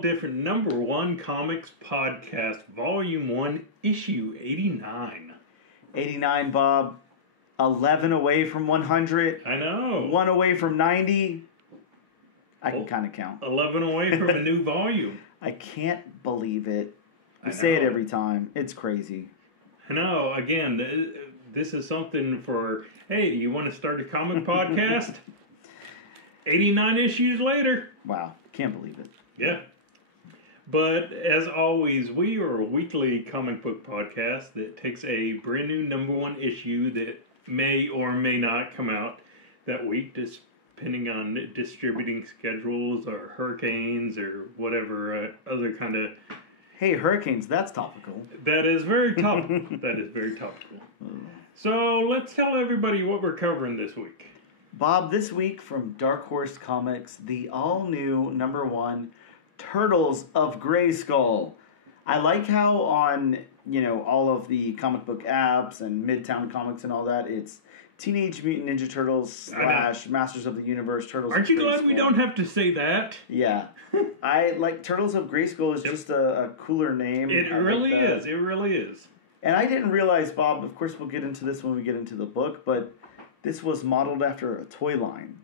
different number one comics podcast, Volume 1, Issue 89. 89, Bob. 11 away from 100. I know. 1 away from 90. I can kind of count. 11 away from a new volume. I can't believe it. We say it every time. It's crazy. I know. Again, this is something for, hey, you want to start a comic podcast? 89 issues later. Wow. Can't believe it. Yeah. But as always, we are a weekly comic book podcast that takes a brand new number one issue that may or may not come out that week, depending on distributing schedules or hurricanes or whatever other kind of... Hey, hurricanes, that's topical. That is very topical. That is very topical. So let's tell everybody what we're covering this week. Bob, this week from Dark Horse Comics, the all-new number one Turtles of Grayskull. I like how on, all of the comic book apps and Midtown Comics and all that, it's Teenage Mutant Ninja Turtles / Masters of the Universe Turtles. Aren't you glad we don't have to say that? Yeah. I like Turtles of Grayskull is just a cooler name. It really is. It really is. And I didn't realize, Bob, of course we'll get into this when we get into the book, but this was modeled after a toy line.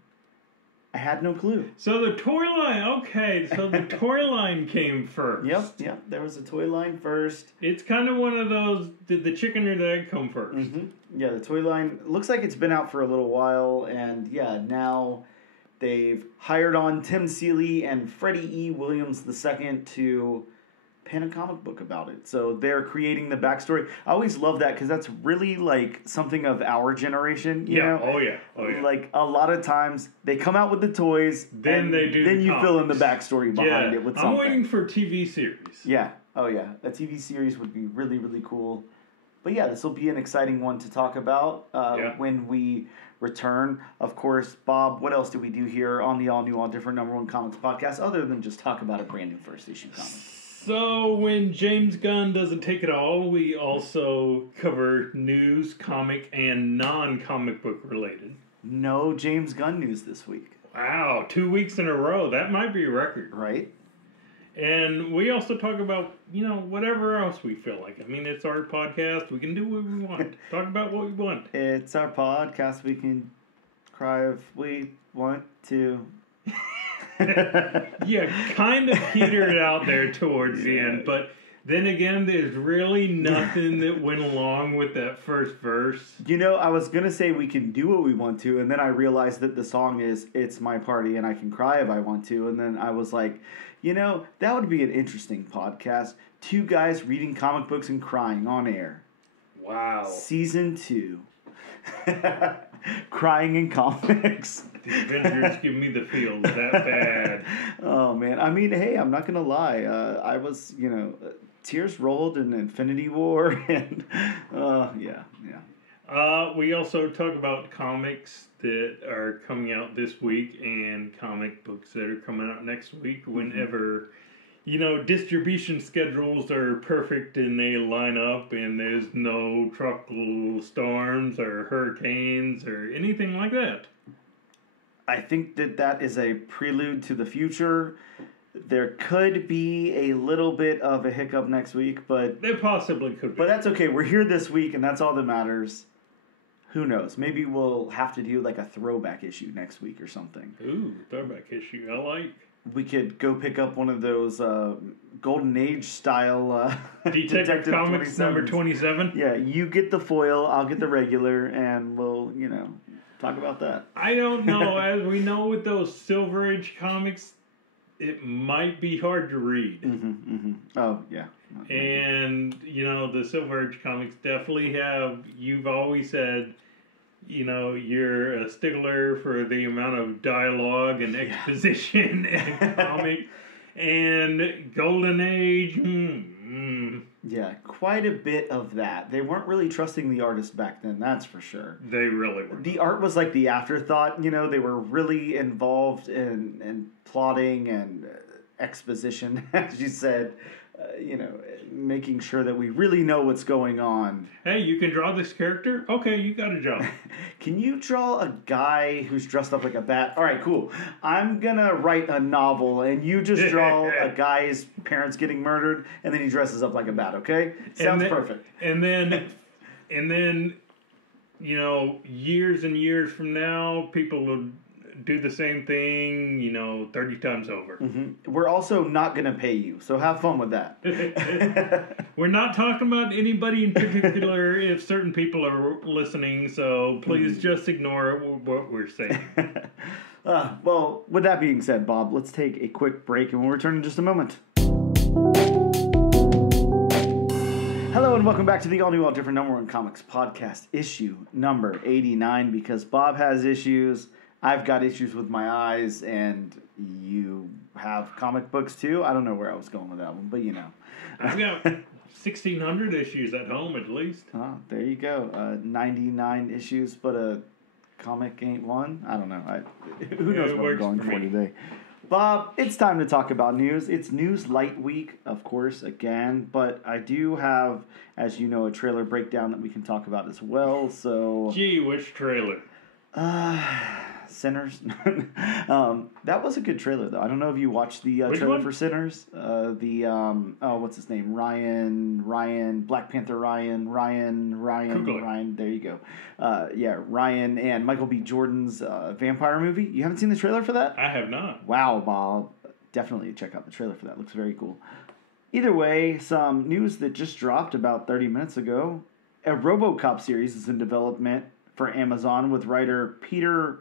I had no clue. So the toy line, okay. So the toy line came first. Yep. There was a toy line first. It's kind of one of those, did the chicken or the egg come first? Mm-hmm. Yeah, the toy line looks like it's been out for a little while, and now they've hired on Tim Seeley and Freddie E. Williams II to pen a comic book about it. So they're creating the backstory. I always love that because that's really like something of our generation. You know? Oh yeah. Like a lot of times they come out with the toys, then they do. Then you fill in the backstory behind it with something. I'm waiting for a TV series. Yeah. Oh yeah. A TV series would be really, really cool. But yeah, this will be an exciting one to talk about when we return. Of course, Bob, what else do we do here on the All New, All Different number one comics podcast other than just talk about a brand new first issue comic? So when James Gunn doesn't take it all, we also cover news, comic, and non-comic book related. No James Gunn news this week. Wow, 2 weeks in a row. That might be a record. Right. And we also talk about, whatever else we feel like. I mean, it's our podcast. We can do what we want. Talk about what we want. It's our podcast. We can cry if we want to. Yeah, kind of petered out there towards the end, but then again, there's really nothing that went along with that first verse. I was going to say we can do what we want to, and then I realized that the song is It's My Party and I Can Cry If I Want to, and then I was like, that would be an interesting podcast. 2 guys reading comic books and crying on air. Wow. Season 2. Crying in comics. The Avengers give me the feels that bad. Oh, man. I mean, hey, I'm not going to lie. I was, tears rolled in Infinity War. And, yeah. We also talk about comics that are coming out this week and comic books that are coming out next week whenever... distribution schedules are perfect and they line up and there's no tropical storms or hurricanes or anything like that. I think that is a prelude to the future. There could be a little bit of a hiccup next week, but... There possibly could be. But that's okay. We're here this week and that's all that matters. Who knows? Maybe we'll have to do like a throwback issue next week or something. Ooh, throwback issue. I like... We could go pick up one of those Golden Age style Detective Comics number 27. Yeah, you get the foil, I'll get the regular, and we'll, talk about that. I don't know. As we know with those Silver Age comics, it might be hard to read. Oh, yeah. And, the Silver Age comics definitely have, you've always said... you're a stickler for the amount of dialogue and exposition and comic. And Golden Age, Yeah, quite a bit of that. They weren't really trusting the artist back then, that's for sure. They really were. The art was like the afterthought, they were really involved in plotting and exposition, as you said, making sure that we really know what's going on. Hey, you can draw this character? Okay, you got a job. Can you draw a guy who's dressed up like a bat? All right, cool. I'm going to write a novel, and you just draw a guy's parents getting murdered, and then he dresses up like a bat, okay? Sounds perfect. And then, years and years from now, people will do the same thing, 30 times over. Mm-hmm. We're also not going to pay you, so have fun with that. We're not talking about anybody in particular if certain people are listening, so please just ignore what we're saying. Well, with that being said, Bob, let's take a quick break and we'll return in just a moment. Hello and welcome back to the all-new, all-different #1 Comics Podcast, issue number 89, because Bob has issues, I've got issues with my eyes, and you have comic books too. I don't know where I was going with that one, but I've got 1,600 issues at home at least. Oh, there you go. 99 issues, but a comic ain't one? I don't know. Who knows what I'm going for today. Bob, it's time to talk about news. It's News Light Week, of course, again, but I do have, as you know, a trailer breakdown that we can talk about as well, so... Gee, which trailer? Sinners. That was a good trailer, though. I don't know if you watched the trailer for Sinners. What's his name? Ryan, Black Panther Ryan. There you go. Ryan and Michael B. Jordan's vampire movie. You haven't seen the trailer for that? I have not. Wow, Bob. Definitely check out the trailer for that. Looks very cool. Either way, some news that just dropped about 30 minutes ago. A RoboCop series is in development for Amazon with writer Peter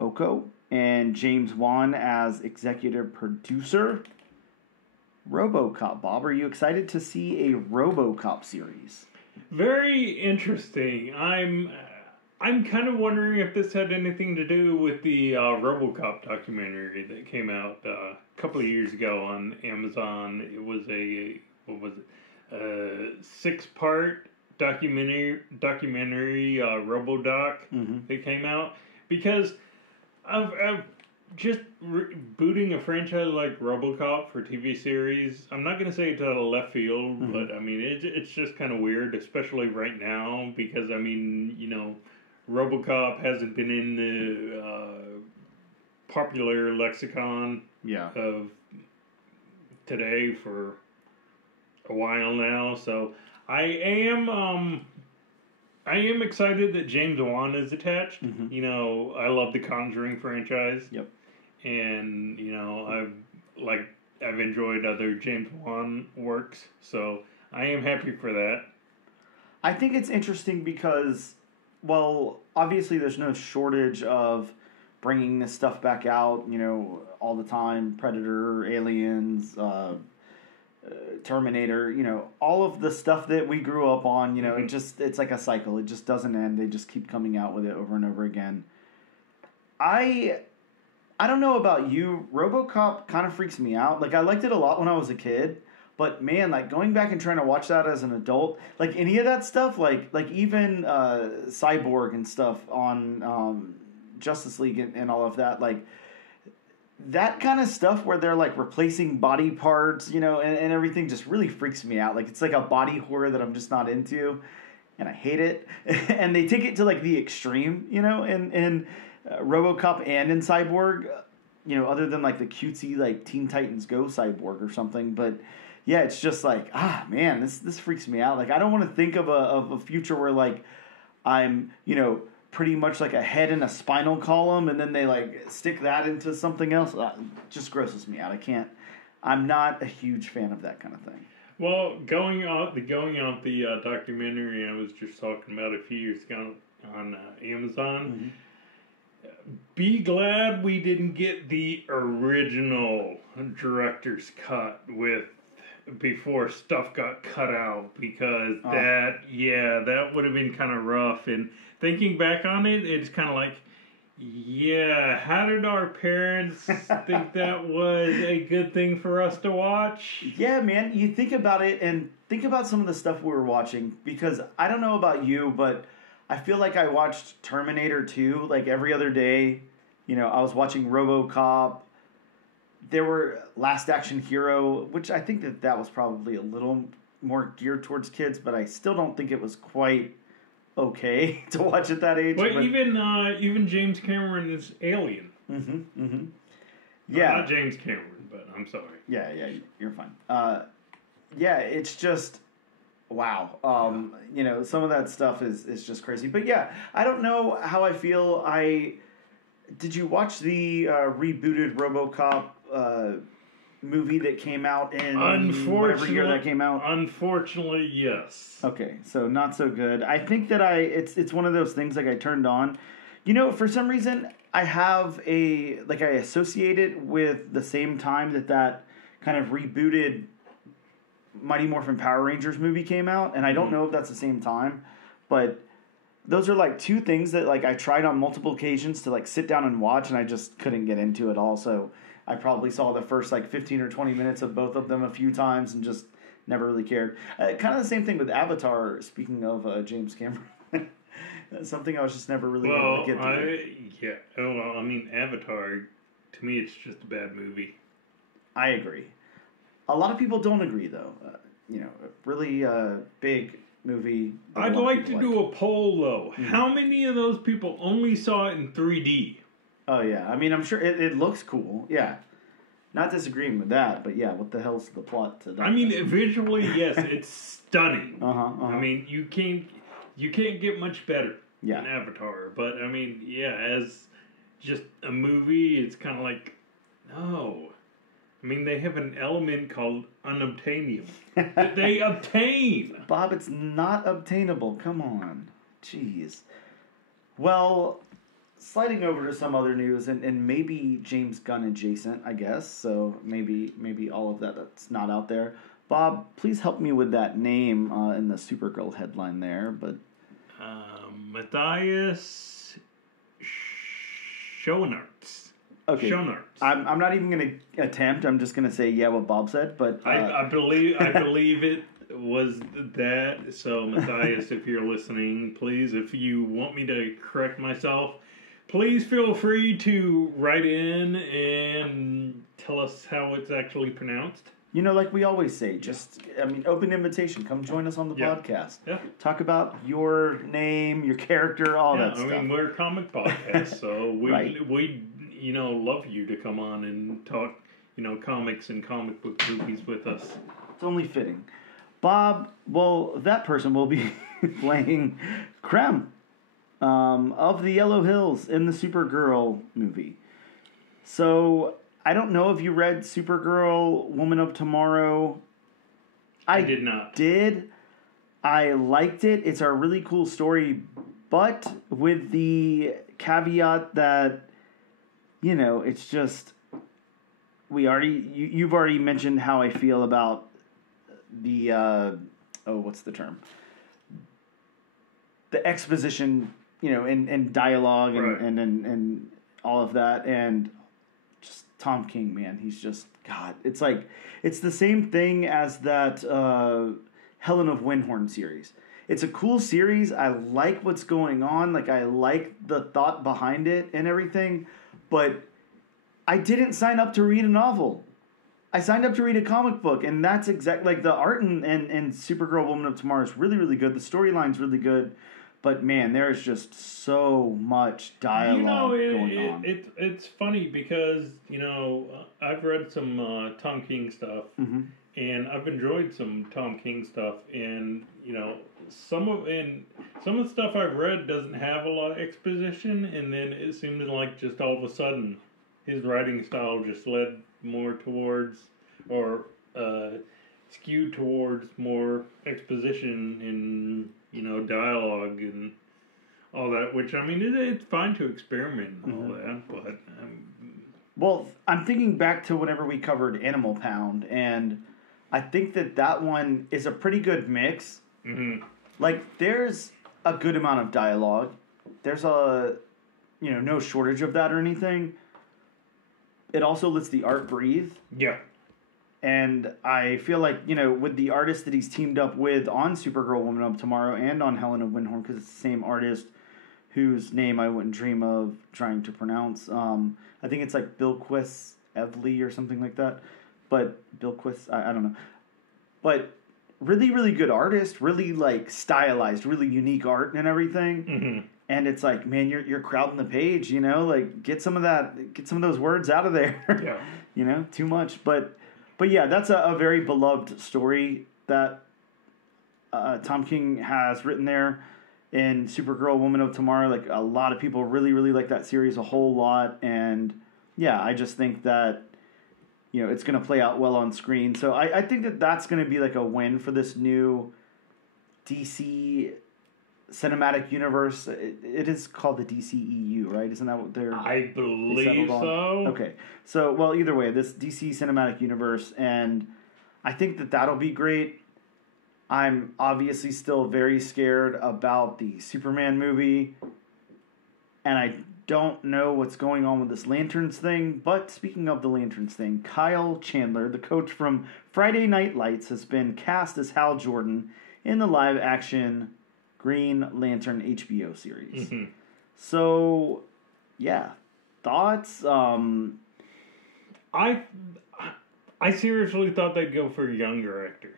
Oko and James Wan as executive producer. RoboCop, Bob, are you excited to see a RoboCop series? Very interesting. I'm kind of wondering if this had anything to do with the RoboCop documentary that came out a couple of years ago on Amazon. It was a 6-part documentary RoboDoc that came out, because I've just booting a franchise like RoboCop for TV series. I'm not going to say it's out of left field, but I mean it's just kind of weird, especially right now, because RoboCop hasn't been in the popular lexicon of today for a while now. So I am excited that James Wan is attached. I love the Conjuring franchise. Yep. And I've enjoyed other James Wan works, so I am happy for that. I think it's interesting because, well, obviously there's no shortage of bringing this stuff back out, all the time. Predator, Aliens, Terminator, all of the stuff that we grew up on, it's like a cycle. It just doesn't end. They just keep coming out with it over and over again. I don't know about you. RoboCop kind of freaks me out. Like, I liked it a lot when I was a kid, but man, like going back and trying to watch that as an adult, like any of that stuff, like even Cyborg and stuff on Justice League and all of that, like that kind of stuff where they're like replacing body parts, and everything just really freaks me out. Like it's like a body horror that I'm just not into, and I hate it. And they take it to like the extreme, in RoboCop and in Cyborg, other than like the cutesy like Teen Titans Go Cyborg or something. But yeah, it's just like, man, this freaks me out. Like I don't want to think of a future where like I'm, pretty much like a head in a spinal column, and then they like stick that into something else. It just grosses me out. I'm not a huge fan of that kind of thing. Well, going out the documentary I was just talking about a few years ago on Amazon. Be glad we didn't get the original director's cut before stuff got cut out, because that would have been kind of rough. And thinking back on it, it's kind of like, how did our parents think that was a good thing for us to watch? Yeah, man, you think about it and think about some of the stuff we were watching, because I don't know about you, but I feel like I watched Terminator 2 like every other day. I was watching RoboCop, there were Last Action Hero, which I think that was probably a little more geared towards kids, but I still don't think it was quite okay to watch at that age. But even James Cameron's Alien. Yeah. Not James Cameron, but I'm sorry. Yeah, you're fine. Yeah, it's just wow. Some of that stuff is just crazy. But yeah, I don't know how I feel. Did you watch the rebooted RoboCop movie that came out in whatever year that came out? Unfortunately, yes. Okay, so not so good. I think that it's one of those things like I turned on. For some reason I have I associate it with the same time that kind of rebooted Mighty Morphin Power Rangers movie came out, and I don't know if that's the same time, but those are like two things that I tried on multiple occasions to sit down and watch, and I just couldn't get into it all. So I probably saw the first 15 or 20 minutes of both of them a few times and just never really cared. Kind of the same thing with Avatar, speaking of James Cameron. Something I was just never really able to get through. Avatar, to me, it's just a bad movie. I agree. A lot of people don't agree, though. A really big movie. I'd like to do a poll, though. Mm-hmm. How many of those people only saw it in 3D? Oh, yeah. I'm sure it looks cool. Yeah. Not disagreeing with that, but yeah, what the hell's the plot to that? Visually, yes, it's stunning. You can't get much better than Avatar. But, as just a movie, it's kind of no. They have an element called unobtainium that they obtain. Bob, it's not obtainable. Come on. Jeez. Well, sliding over to some other news, and maybe James Gunn adjacent, I guess. So maybe all of that's not out there. Bob, please help me with that name in the Supergirl headline there. But Matthias Schoenaerts. Okay, I'm not even going to attempt. I'm just going to say what Bob said. But I believe it was that. So Matthias, if you're listening, please, if you want me to correct myself, please feel free to write in and tell us how it's actually pronounced. Like we always say, open invitation. Come join us on the podcast. Yeah. Talk about your name, your character, all that stuff. We're a comic podcast, so we love you to come on and talk, comics and comic book movies with us. It's only fitting. Bob, well, that person will be playing Krem of the Yellow Hills in the Supergirl movie. So, I don't know if you read Supergirl, Woman of Tomorrow. I did not. I liked it. It's a really cool story, but with the caveat that it's just you've already mentioned how I feel about the what's the term? The exposition, and dialogue and all of that, and just Tom King, man, he's just God. It's the same thing as that Helen of Windhorn series. It's a cool series. I like what's going on. I like the thought behind it and everything. But I didn't sign up to read a novel. I signed up to read a comic book, and that's exactly the art and Supergirl Woman of Tomorrow is really, really good. The storyline's really good, but man, there's just so much dialogue going on. It's funny because I've read some Tom King stuff, and I've enjoyed some Tom King stuff, and some of the stuff I've read doesn't have a lot of exposition, and then it seems like just all of a sudden his writing style just led more towards or skewed towards more exposition and dialogue and all that, which it's fine to experiment and all that, but well, I'm thinking back to whenever we covered Animal Pound, and I think that one is a pretty good mix. There's a good amount of dialogue. There's no shortage of that or anything. It also lets the art breathe. Yeah. And I feel with the artist that he's teamed up with on Supergirl Woman of Tomorrow and on Helen of Windhorn, because it's the same artist whose name I wouldn't dream of trying to pronounce. I think it's Bilquis Evely or something like that. But Bilquist, I don't know. But really, really good artist, really like stylized, really unique art and everything. Mm-hmm. And it's like, man, you're crowding the page, you know, like get some of those words out of there. Yeah. You know, too much. But yeah, that's a very beloved story that Tom King has written there in Supergirl, Woman of Tomorrow. Like a lot of people really, really like that series a whole lot. And yeah, I just think that, you know, it's going to play out well on screen. So I think that that's going to be like a win for this new DC cinematic universe. It is called the DCEU, right? Isn't that what I believe so. Okay. So, well, either way, this DC cinematic universe, and I think that that'll be great. I'm obviously still very scared about the Superman movie, and I don't know what's going on with this Lanterns thing. But speaking of the Lanterns thing, Kyle Chandler, the coach from Friday Night Lights, has been cast as Hal Jordan in the live-action Green Lantern HBO series. Mm-hmm. So, yeah, thoughts? I seriously thought they'd go for a younger actor.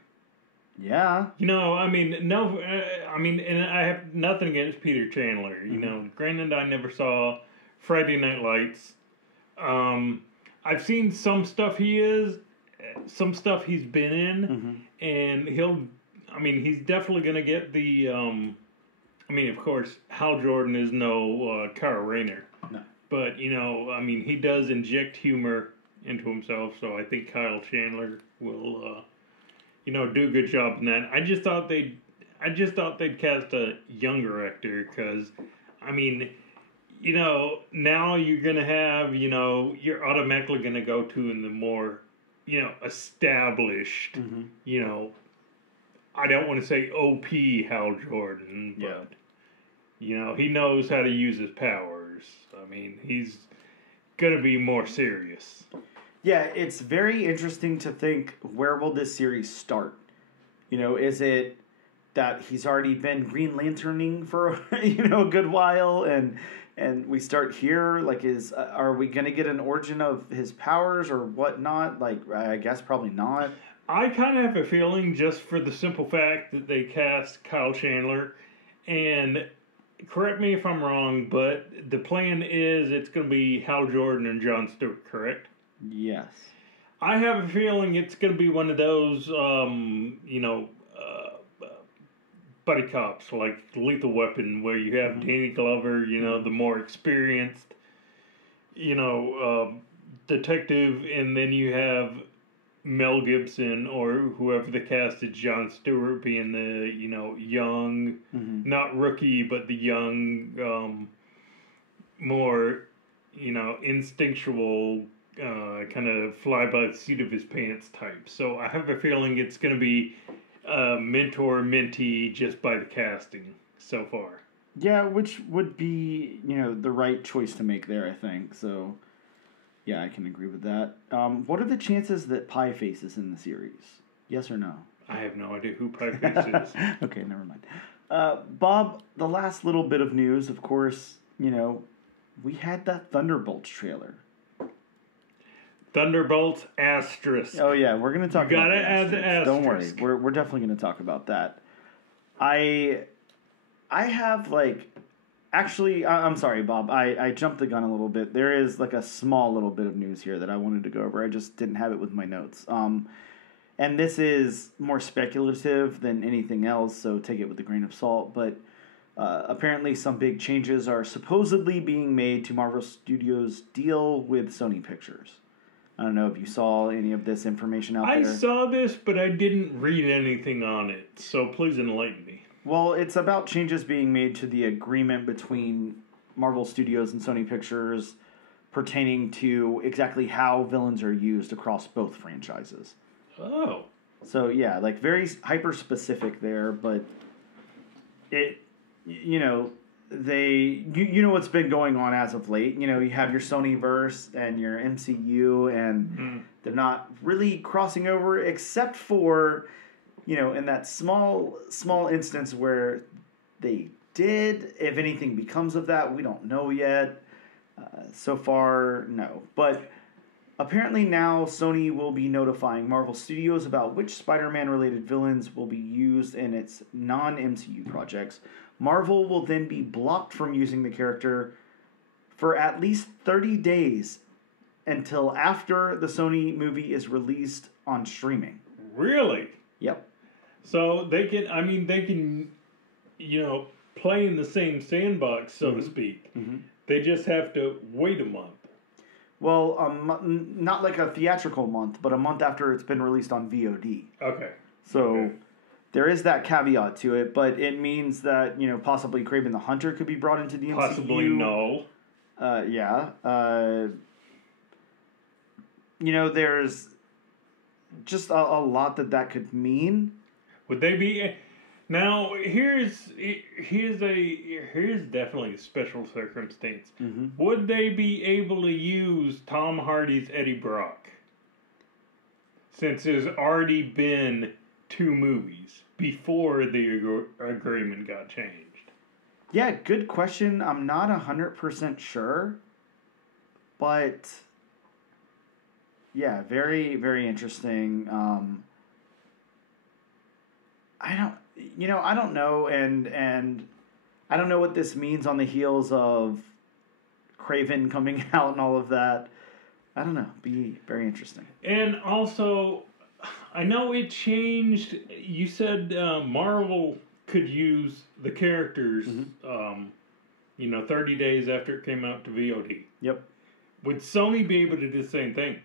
Yeah. You know, I mean, no, and I have nothing against Peter Chandler. You know, granted, I never saw Friday Night Lights. I've seen some stuff he's been in, and he's definitely going to get the, of course, Hal Jordan is no Kara Rayner. No. But, you know, I mean, he does inject humor into himself, so I think Kyle Chandler will, do a good job in that. I just thought they'd cast a younger actor, because, I mean, you know, now you're going to have, you know, you're automatically going to go to in the more, you know, established, you know, I don't want to say OP Hal Jordan, but, you know, he knows how to use his powers. I mean, he's going to be more serious. Yeah, it's very interesting to think, where will this series start? You know, is it that he's already been Green Lanterning for, you know, a good while, and we start here? Like, are we going to get an origin of his powers or whatnot? Like, I guess probably not. I kind of have a feeling, just for the simple fact that they cast Kyle Chandler, and correct me if I'm wrong, but the plan is it's going to be Hal Jordan and Jon Stewart, correct? Yes. I have a feeling it's going to be one of those, buddy cops, like Lethal Weapon, where you have Danny Glover, you know, the more experienced, you know, detective, and then you have Mel Gibson or whoever the cast is, Jon Stewart, being the, you know, young, not rookie, but the young, more, you know, instinctual, kind of fly by the seat of his pants type. So I have a feeling it's going to be mentor mentee just by the casting so far. Yeah, which would be, you know, the right choice to make there, I think. So, yeah, I can agree with that. What are the chances that Pieface is in the series? Yes or no? I have no idea who Pieface is. Okay, never mind. Bob, the last little bit of news, of course, you know, we had that Thunderbolts trailer. Thunderbolts asterisk. Oh yeah, we're gonna talk. You gotta add the asterisk. Don't worry, we're definitely gonna talk about that. I have like, actually, I'm sorry, Bob. I jumped the gun a little bit. There is like a small little bit of news here that I wanted to go over. I just didn't have it with my notes. And this is more speculative than anything else, so take it with a grain of salt. But apparently, some big changes are supposedly being made to Marvel Studios' deal with Sony Pictures. I don't know if you saw any of this information out there. I saw this, but I didn't read anything on it, so please enlighten me. Well, it's about changes being made to the agreement between Marvel Studios and Sony Pictures pertaining to exactly how villains are used across both franchises. Oh. So, yeah, like very hyper-specific there, but it, you know, you know what's been going on as of late. You know, you have your Sonyverse and your MCU, and they're not really crossing over, except for, you know, in that small instance where they did. If anything becomes of that, we don't know yet. So far, no. But Apparently now Sony will be notifying Marvel Studios about which Spider-Man related villains will be used in its non-MCU projects. Marvel will then be blocked from using the character for at least 30 days until after the Sony movie is released on streaming. Really? Yep. So they can, play in the same sandbox, so to speak. Mm-hmm. They just have to wait a month. Well, not like a theatrical month, but a month after it's been released on VOD. Okay. So there is that caveat to it, but it means that, possibly Kraven the Hunter could be brought into the MCU. Possibly no. Yeah. There's just a lot that could mean. Would they be... Now, here's definitely a special circumstance. Mm-hmm. Would they be able to use Tom Hardy's Eddie Brock? Since there's already been 2 movies before the agreement got changed. Yeah, good question. I'm not 100% sure. But, yeah, very, very interesting. I don't know, and I don't know what this means on the heels of Kraven coming out and all of that. I don't know. Be very interesting. And also, I know it changed. You said Marvel could use the characters, 30 days after it came out to VOD. Yep. Would Sony be able to do the same thing?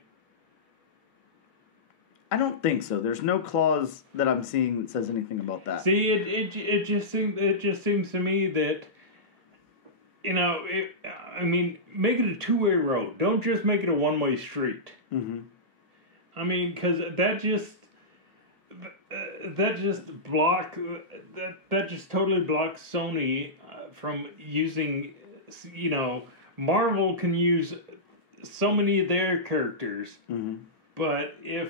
I don't think so. There's no clause that I'm seeing that says anything about that. See, it just seems to me that, make it a 2-way road. Don't just make it a 1-way street. Mm-hmm. I mean, because that just totally blocks Sony from using. Marvel can use so many of their characters, mm-hmm. but if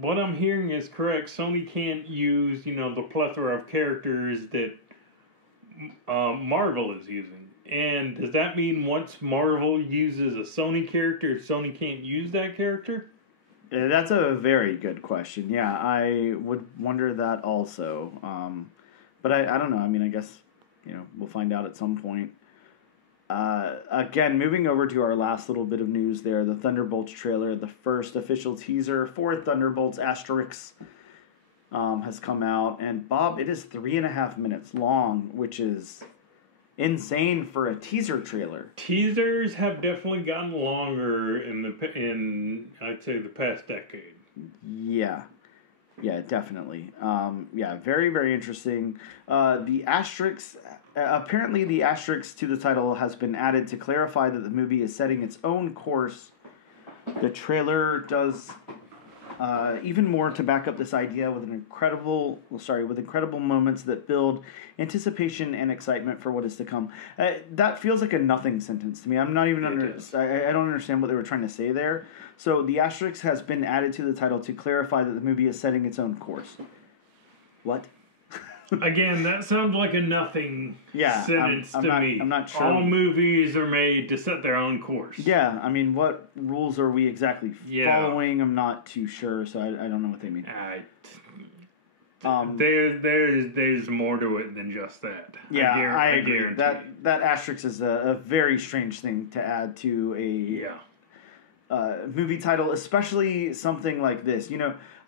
what I'm hearing is correct, Sony can't use, the plethora of characters that Marvel is using. And does that mean once Marvel uses a Sony character, Sony can't use that character? That's a very good question. Yeah, I would wonder that also. But I don't know. I mean, I guess, we'll find out at some point. Again, moving over to our last little bit of news there, the Thunderbolts trailer, the first official teaser for Thunderbolts Asterix has come out. And Bob, it is 3.5 minutes long, which is insane for a teaser trailer. Teasers have definitely gotten longer in I'd say the past decade. Yeah. Yeah, definitely. Very, very interesting. The asterisk, apparently the asterisk to the title has been added to clarify that the movie is setting its own course. The trailer does even more to back up this idea with incredible moments that build anticipation and excitement for what is to come. That feels like a nothing sentence to me. I'm not even I don't understand what they were trying to say there. So the asterisk has been added to the title to clarify that the movie is setting its own course. What? Again, that sounds like a nothing sentence to me. I'm not sure. All movies are made to set their own course. Yeah, I mean, what rules are we exactly following? I'm not too sure, so I don't know what they mean. There's more to it than just that. Yeah, I agree. That asterisk is a very strange thing to add to a movie title, especially something like this.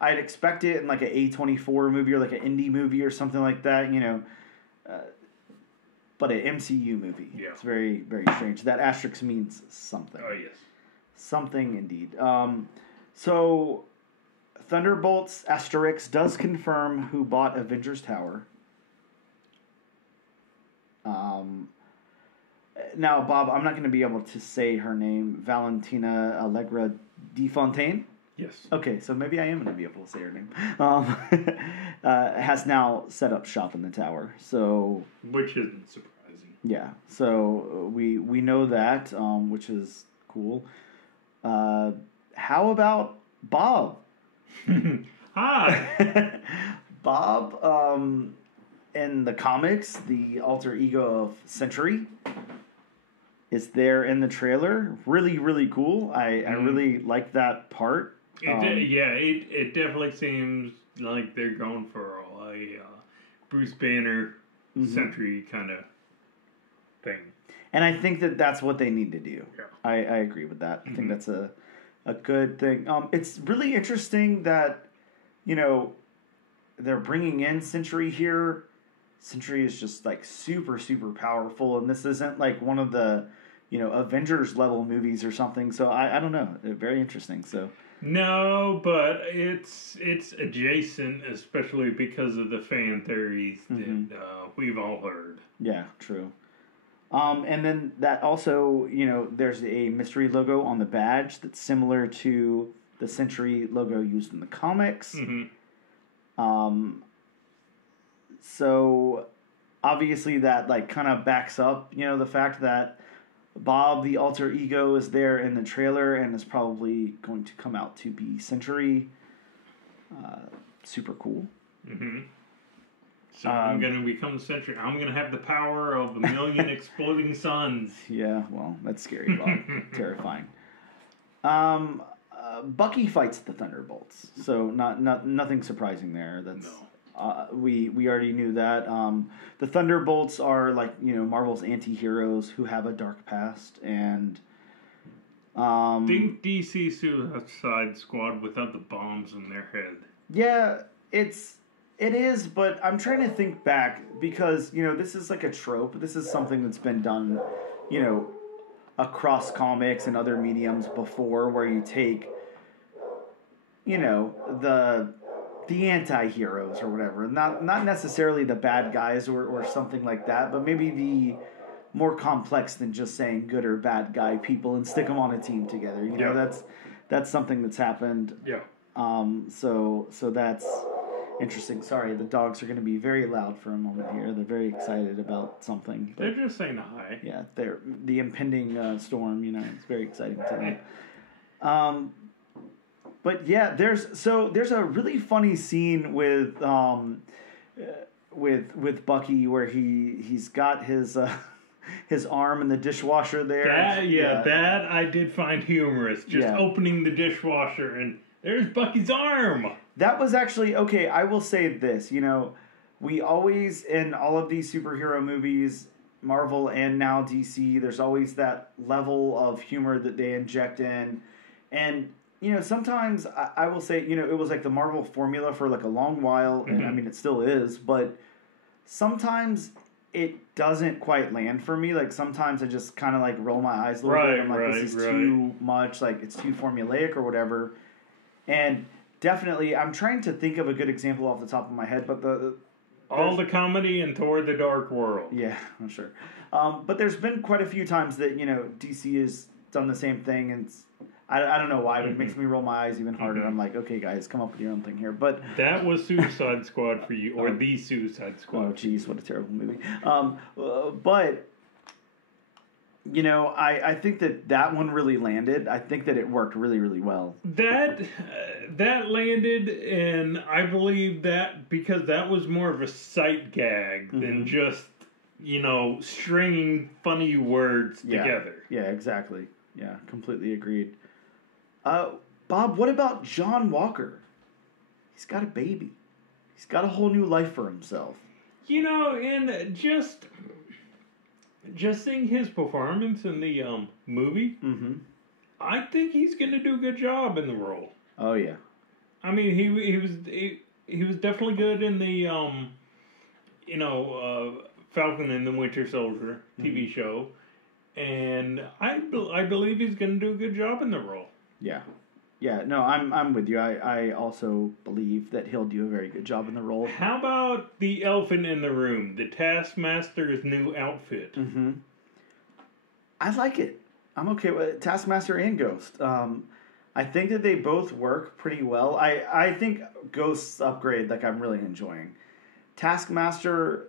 I'd expect it in like an A24 movie or like an indie movie or something like that, but an MCU movie. Yeah. It's very, very strange. That asterisk means something. Oh, yes. Something indeed. So, Thunderbolts asterisk does confirm who bought Avengers Tower. Now, Bob, I'm not going to be able to say her name. Valentina Allegra de Fontaine. Yes. Okay, so maybe I am going to be able to say her name. Has now set up shop in the tower. So, which isn't surprising. Yeah. So we know that, which is cool. How about Bob? Hi. Bob, in the comics, the alter ego of Sentry. is there in the trailer. Really, really cool. I really like that part. It definitely seems like they're going for a Bruce Banner Sentry kind of thing. And I think that's what they need to do. Yeah. I agree with that. I think that's a good thing. It's really interesting that, they're bringing in Sentry here. Sentry is just like super, super powerful, and this isn't like one of the, Avengers level movies or something. So I don't know. Very interesting. So no, but it's adjacent, especially because of the fan theories that we've all heard. Yeah, true. And then that also, there's a mystery logo on the badge that's similar to the Sentry logo used in the comics. So obviously that like kind of backs up, the fact that Bob, the alter ego, is there in the trailer and is probably going to come out to be Sentry. Super cool. So I'm going to become Sentry. I'm going to have the power of 1,000,000 exploding suns. Yeah, well, that's scary, Bob. Terrifying. Bucky fights the Thunderbolts, so nothing surprising there. That's we already knew that. The Thunderbolts are like Marvel's anti-heroes who have a dark past, and think DC Suicide Squad without the bombs in their head. Yeah, it is, but I'm trying to think back because this is like a trope. This is something that's been done, across comics and other mediums before, where you take the anti-heroes or whatever, not necessarily the bad guys or something like that, but maybe the more complex than just saying good or bad guy people and stick them on a team together. That's something that's happened. Yeah. So that's interesting. Sorry, the dogs are going to be very loud for a moment here. They're very excited about something. They're just saying hi. Yeah, the impending storm. It's very exciting to them. But yeah, there's a really funny scene with Bucky where he's got his arm in the dishwasher there. That I did find humorous. Just opening the dishwasher and there's Bucky's arm. That was actually okay. I will say this, we always in all of these superhero movies, Marvel and now DC, there's always that level of humor that they inject in, and sometimes I will say, it was like the Marvel formula for like a long while, and I mean, it still is, but sometimes it doesn't quite land for me. Like, sometimes I just kind of like roll my eyes a little bit. I'm like, this is too much, like, it's too formulaic or whatever. And definitely, I'm trying to think of a good example off the top of my head, but all the comedy in Thor: The Dark World. Yeah, I'm sure. But there's been quite a few times that, DC has done the same thing, and I don't know why, but it makes me roll my eyes even harder. I'm like, okay, guys, come up with your own thing here. But that was Suicide Squad for you, or the Suicide Squad. Oh, jeez, what a terrible movie. But I think that one really landed. I think that it worked really, really well. That landed, and I believe that because that was more of a sight gag than just stringing funny words together. Yeah, exactly. Yeah, completely agreed. Bob, what about John Walker? He's got a baby. He's got a whole new life for himself. And just seeing his performance in the movie, I think he's going to do a good job in the role. Oh yeah. I mean, he was definitely good in the Falcon and the Winter Soldier TV show, and I believe he's going to do a good job in the role. Yeah, no, I'm with you. I also believe that he'll do a very good job in the role. How about the elephant in the room, the Taskmaster's new outfit? I like it. I'm okay with it. Taskmaster and Ghost. I think that they both work pretty well. I think Ghost's upgrade, like, I'm really enjoying. Taskmaster,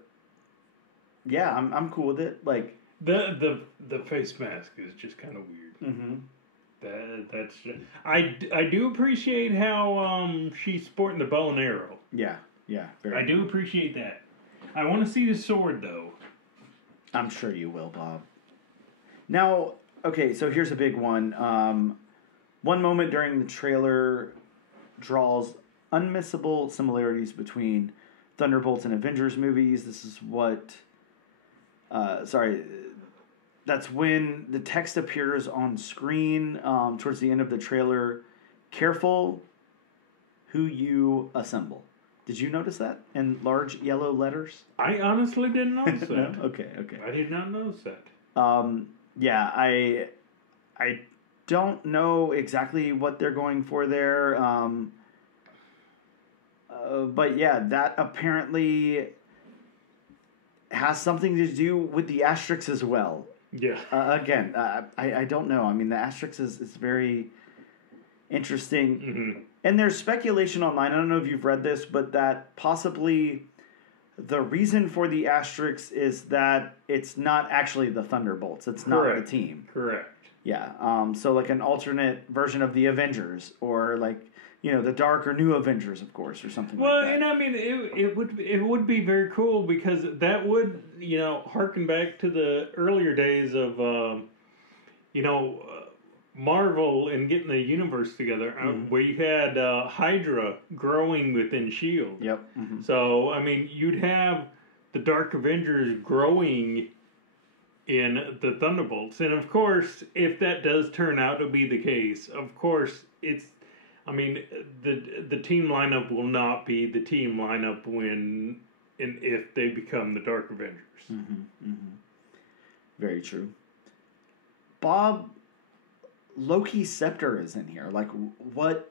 yeah, I'm cool with it. Like the face mask is just kind of weird. That's I do appreciate how she's sporting the bow and arrow. Yeah. I do appreciate that. I want to see the sword though. I'm sure you will, Bob. Now, okay, so here's a big one. One moment during the trailer draws unmissable similarities between Thunderbolts and Avengers movies. This is what... that's when the text appears on screen towards the end of the trailer. Careful who you assemble. Did you notice that in large yellow letters? I honestly didn't notice that. No? Okay. I did not notice that. Yeah, I don't know exactly what they're going for there. But yeah, that apparently has something to do with the asterisks as well. Yeah. Again, I don't know. I mean, the asterisk is very interesting. Mm-hmm. And there's speculation online, I don't know if you've read this, but that possibly the reason for the asterisk is that it's not actually the Thunderbolts. It's not the team. Correct. Yeah. So like an alternate version of the Avengers, or like, the Dark or New Avengers, of course, or something like that. Well, and I mean, it would be very cool because that would, harken back to the earlier days of, Marvel and getting the universe together, where you had Hydra growing within S.H.I.E.L.D. Yep. Mm-hmm. So, I mean, you'd have the Dark Avengers growing in the Thunderbolts. And, of course, if that does turn out to be the case, of course, the team lineup will not be the team lineup when and if they become the Dark Avengers. Mm-hmm. Mm-hmm. Very true. Bob... Loki's scepter is in here. Like, what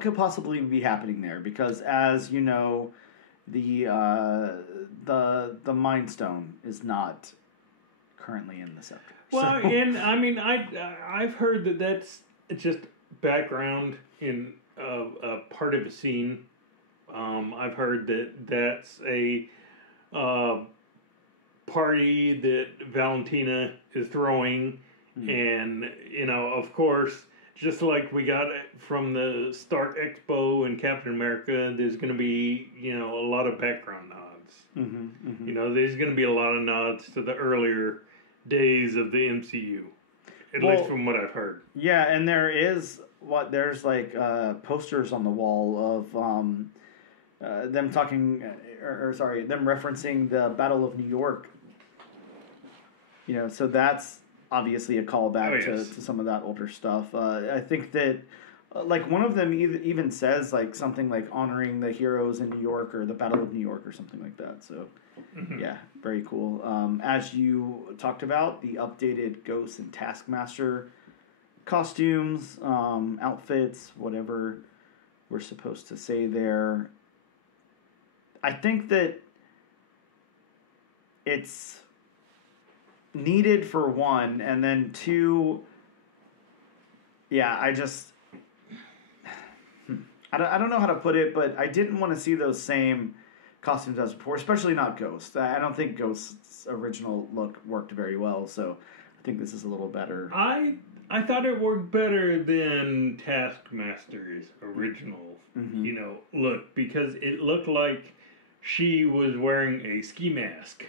could possibly be happening there? Because, as you know, the Mind Stone is not currently in the scepter. Well, and I mean, I've heard that that's just background in a part of a scene. I've heard that that's a party that Valentina is throwing. And, of course, just like we got it from the Stark Expo and Captain America, there's going to be, a lot of background nods. Mm-hmm, mm-hmm. There's going to be a lot of nods to the earlier days of the MCU, at least from what I've heard. Yeah, and there's like posters on the wall of them talking, them referencing the Battle of New York. So that's obviously a callback to some of that older stuff. I think that, like, one of them even says, like, something like honoring the heroes in New York or the Battle of New York or something like that. So, yeah, very cool. As you talked about, the updated Ghost and Taskmaster costumes, outfits, whatever we're supposed to say there. I think that it's needed for one, and then two, I don't know how to put it, but I didn't want to see those same costumes as before, especially not Ghost. I don't think Ghost's original look worked very well, so I think this is a little better. I thought it worked better than Taskmaster's original, look, because it looked like she was wearing a ski mask.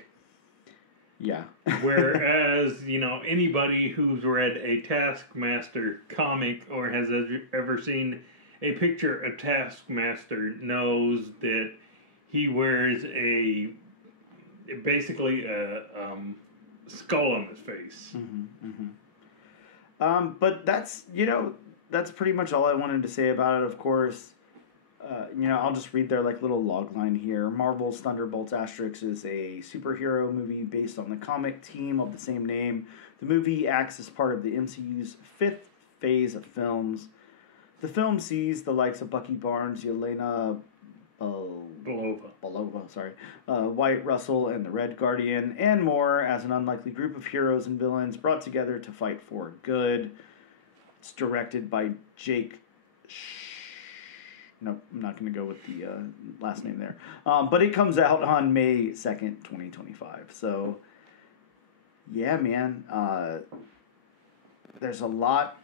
Yeah. Whereas, anybody who's read a Taskmaster comic or has ever seen a picture of Taskmaster knows that he wears basically a skull on his face. Mm-hmm, mm-hmm. But that's pretty much all I wanted to say about it. Of course, I'll just read their little log line here. Marvel's Thunderbolts Asterix is a superhero movie based on the comic team of the same name. The movie acts as part of the MCU's fifth phase of films. The film sees the likes of Bucky Barnes, Yelena Belova, White Russell, and the Red Guardian, and more as an unlikely group of heroes and villains brought together to fight for good. It's directed by Jake Nope, I'm not going to go with the last name there. But it comes out on May 2nd, 2025. So, yeah, man. There's a lot.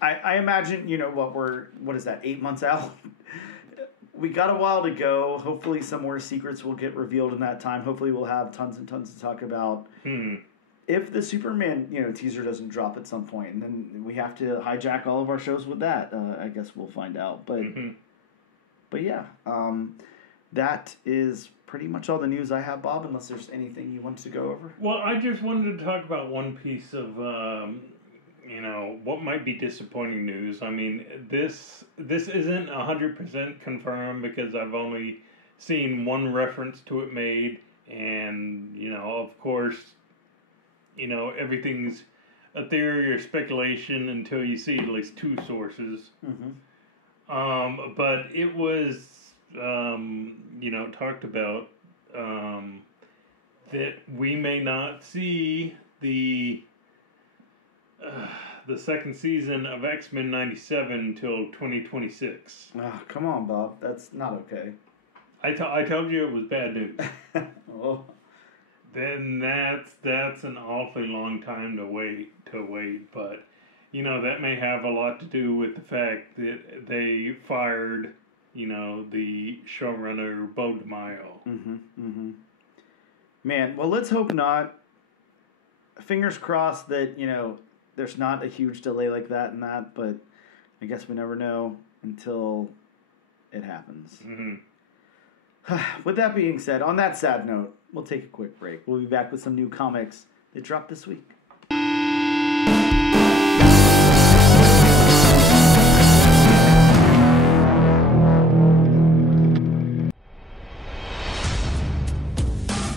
I imagine, what is that, 8 months out? We got a while to go. Hopefully some more secrets will get revealed in that time. Hopefully we'll have tons and tons to talk about. if the Superman, teaser doesn't drop at some point, and then we have to hijack all of our shows with that. I guess we'll find out. But yeah, that is pretty much all the news I have, Bob. Unless there's anything you want to go over. Well, I just wanted to talk about one piece of what might be disappointing news. I mean, this isn't 100% confirmed because I've only seen one reference to it made, and of course, everything's a theory or speculation until you see at least two sources. But it was talked about that we may not see the second season of X-Men 97 until 2026. Oh, come on, Bob. That's not okay. I told you it was bad news. Oh. Then that's an awfully long time to wait. But that may have a lot to do with the fact that they fired the showrunner Bo DeMaio. Man, well, let's hope not. Fingers crossed that there's not a huge delay like that and that, but I guess we never know until it happens. With that being said, on that sad note, we'll take a quick break. We'll be back with some new comics that dropped this week.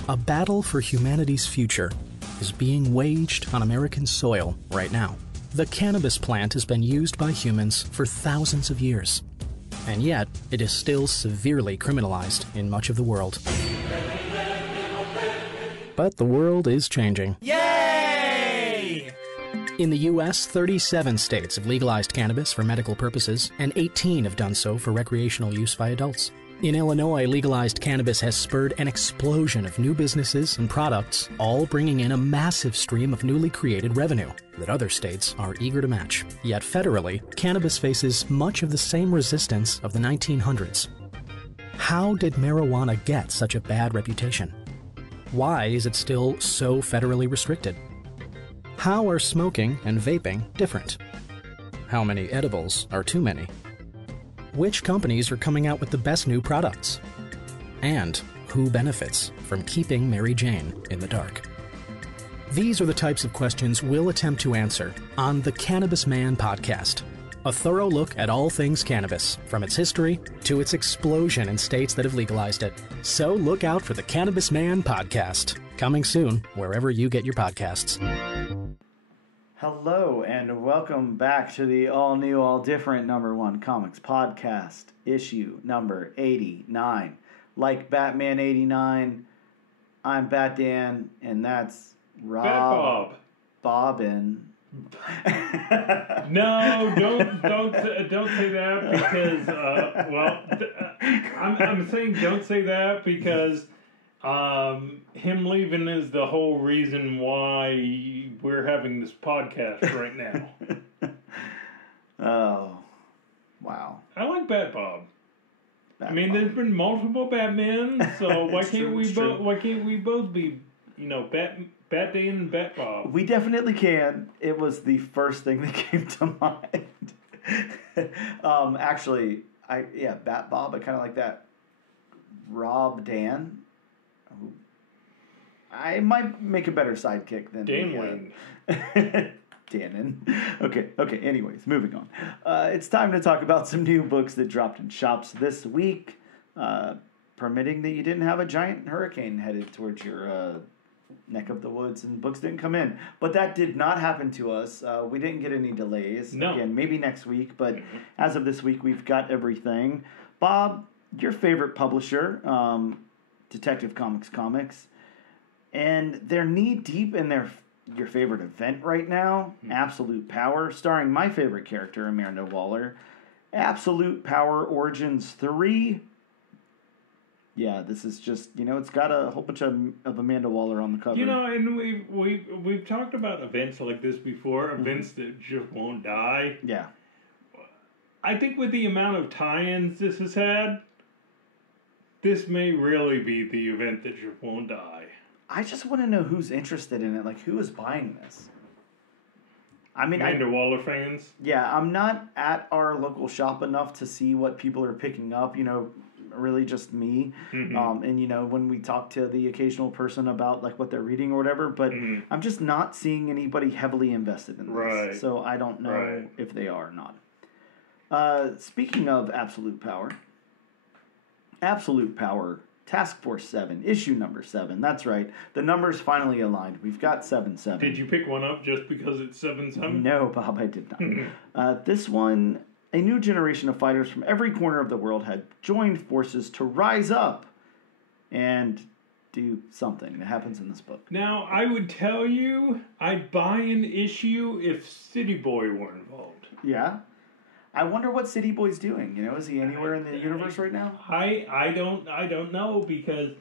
A battle for humanity's future is being waged on American soil right now. The cannabis plant has been used by humans for thousands of years, and yet it is still severely criminalized in much of the world. But the world is changing. Yay! In the U.S., 37 states have legalized cannabis for medical purposes, and 18 have done so for recreational use by adults. In Illinois, legalized cannabis has spurred an explosion of new businesses and products, all bringing in a massive stream of newly created revenue that other states are eager to match. Yet federally, cannabis faces much of the same resistance of the 1900s. How did marijuana get such a bad reputation? Why is it still so federally restricted? How are smoking and vaping different? How many edibles are too many? Which companies are coming out with the best new products? And who benefits from keeping Mary Jane in the dark? These are the types of questions we'll attempt to answer on the Cannabis Man podcast. A thorough look at all things cannabis, from its history to its explosion in states that have legalized it. So look out for the Cannabis Man podcast, coming soon wherever you get your podcasts. Hello, and welcome back to the all-new, all-different #1 Comics Podcast, issue number 89. Like Batman 89, I'm Bat Dan, and that's Rob Bat Bob. Bobbin. No, don't say that because I'm saying don't say that because him leaving is the whole reason why we're having this podcast right now. Oh, wow! I like Bat Bob. There's been multiple Batmen, so why can't we both be Bat Dan and Bat Bob? We definitely can. It was the first thing that came to mind. Actually, Bat Bob. I kind of like that. Rob Dan. I might make a better sidekick than Dan Wing. Danon. Okay. Anyways, moving on. It's time to talk about some new books that dropped in shops this week. Permitting that you didn't have a giant hurricane headed towards your neck of the woods and books didn't come in. But that did not happen to us. We didn't get any delays. No. Again, maybe next week, but as of this week, we've got everything. Bob, your favorite publisher, Detective Comics, and they're knee-deep in your favorite event right now, Absolute Power, starring my favorite character, Amanda Waller. Absolute Power Origins 3. Yeah, this is just, it's got a whole bunch of Amanda Waller on the cover. And we've talked about events like this before, events that just won't die. Yeah. I think with the amount of tie-ins this has had, this may really be the event that just won't die. I just want to know who's interested in it. Like, who is buying this? I mean, Amanda Waller fans? Yeah, I'm not at our local shop enough to see what people are picking up, really just me. Mm-hmm. And, when we talk to the occasional person about, like, what they're reading or whatever, but I'm just not seeing anybody heavily invested in this. Right. So I don't know if they are or not. Speaking of Absolute Power Task Force 7, issue number 7. That's right. The numbers finally aligned. We've got 7-7. Did you pick one up just because it's 7-7? No, Bob, I did not. This one, a new generation of fighters from every corner of the world had joined forces to rise up and do something that happens in this book. Now, I would tell you I'd buy an issue if City Boy were involved. Yeah? I wonder what City Boy's doing. Is he anywhere in the universe right now? I don't know because,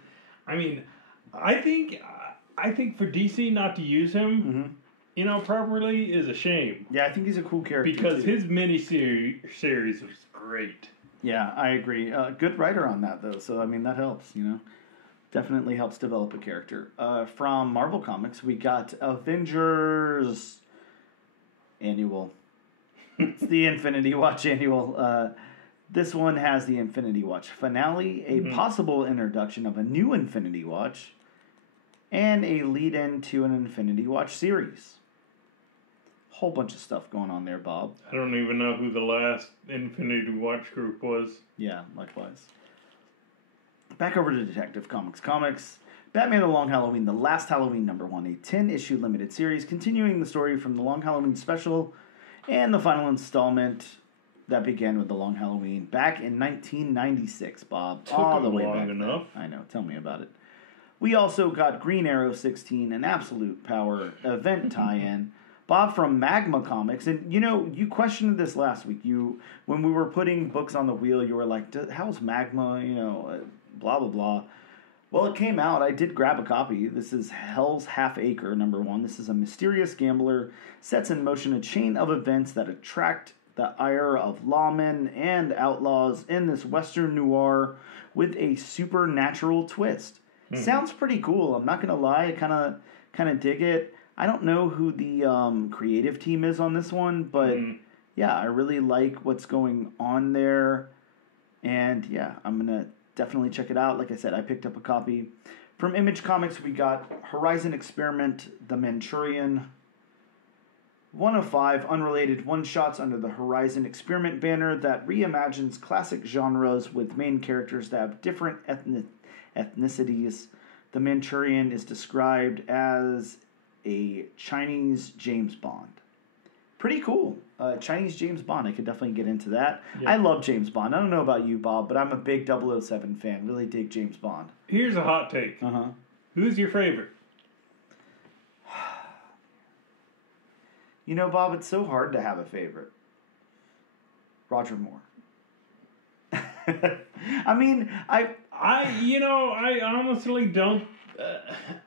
I mean, I think for DC not to use him, properly is a shame. Yeah, I think he's a cool character because too. His mini-series was great. Yeah, I agree. Good writer on that though, so I mean that helps. Definitely helps develop a character. From Marvel Comics, we got Avengers Annual. It's the Infinity Watch Annual. This one has the Infinity Watch finale, a possible introduction of a new Infinity Watch, and a lead-in to an Infinity Watch series. Whole bunch of stuff going on there, Bob. I don't even know who the last Infinity Watch group was. Yeah, likewise. Back over to Detective Comics. Batman The Long Halloween, The Last Halloween #1, a 10-issue limited series continuing the story from the Long Halloween special and the final installment that began with The Long Halloween back in 1996, Bob. All the way back enough. I know, tell me about it. We also got Green Arrow 16, an Absolute Power event tie-in. Bob from Magma Comics, and you questioned this last week. When we were putting books on the wheel, you were like, how's Magma, blah, blah, blah. Well, it came out. I did grab a copy. This is Hell's Half Acre, #1. This is a mysterious gambler sets in motion a chain of events that attract the ire of lawmen and outlaws in this Western noir with a supernatural twist. Sounds pretty cool. I'm not going to lie. I kind of dig it. I don't know who the creative team is on this one, but yeah, I really like what's going on there. And yeah, I'm going to definitely check it out. Like I said, I picked up a copy. From Image Comics, we got Horizon Experiment, The Manchurian. 1 of 5 unrelated one-shots under the Horizon Experiment banner that reimagines classic genres with main characters that have different ethnicities. The Manchurian is described as a Chinese James Bond. Pretty cool. Chinese James Bond. I could definitely get into that. Yeah. I love James Bond. I don't know about you, Bob, but I'm a big 007 fan. Really dig James Bond. Here's a hot take. Who's your favorite? Bob, it's so hard to have a favorite. Roger Moore. I mean, I honestly don't.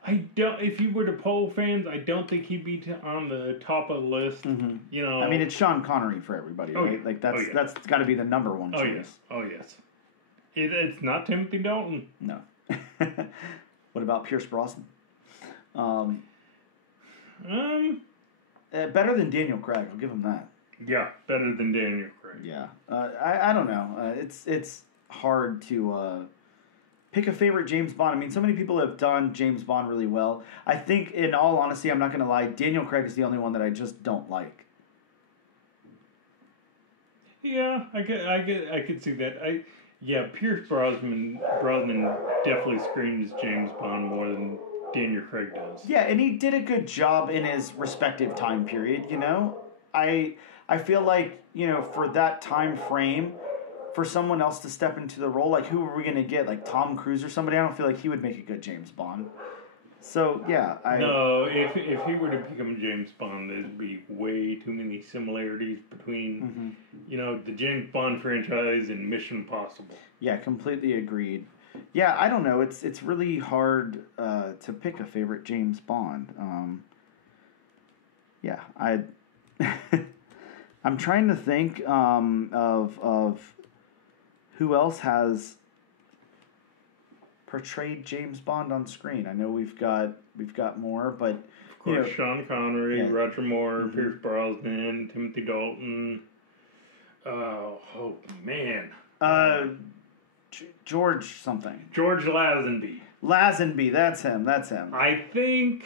If you were to poll fans, I don't think he'd be on the top of the list. I mean, it's Sean Connery for everybody, right? Like that's got to be the #1 choice. Oh yes. It's not Timothy Dalton. No. What about Pierce Brosnan? Better than Daniel Craig. I'll give him that. Yeah, better than Daniel Craig. Yeah. I don't know. It's hard to pick a favorite James Bond. I mean, so many people have done James Bond really well. I think, in all honesty, I'm not going to lie, Daniel Craig is the only one that I just don't like. Yeah, I could see that. Pierce Brosnan definitely screams James Bond more than Daniel Craig does. Yeah, and he did a good job in his respective time period, I feel like, for that time frame, for someone else to step into the role, like, who are we going to get? Like, Tom Cruise or somebody? I don't feel like he would make a good James Bond. So, yeah. No, if he were to become James Bond, there'd be way too many similarities between, the James Bond franchise and Mission Impossible. Yeah, completely agreed. Yeah, I don't know. It's really hard to pick a favorite James Bond. I'm trying to think of who else has portrayed James Bond on screen. I know we've got more, but of course, Sean Connery, yeah. Roger Moore, Pierce Brosnan, Timothy Dalton. Oh man. George something. George Lazenby. Lazenby, that's him. I think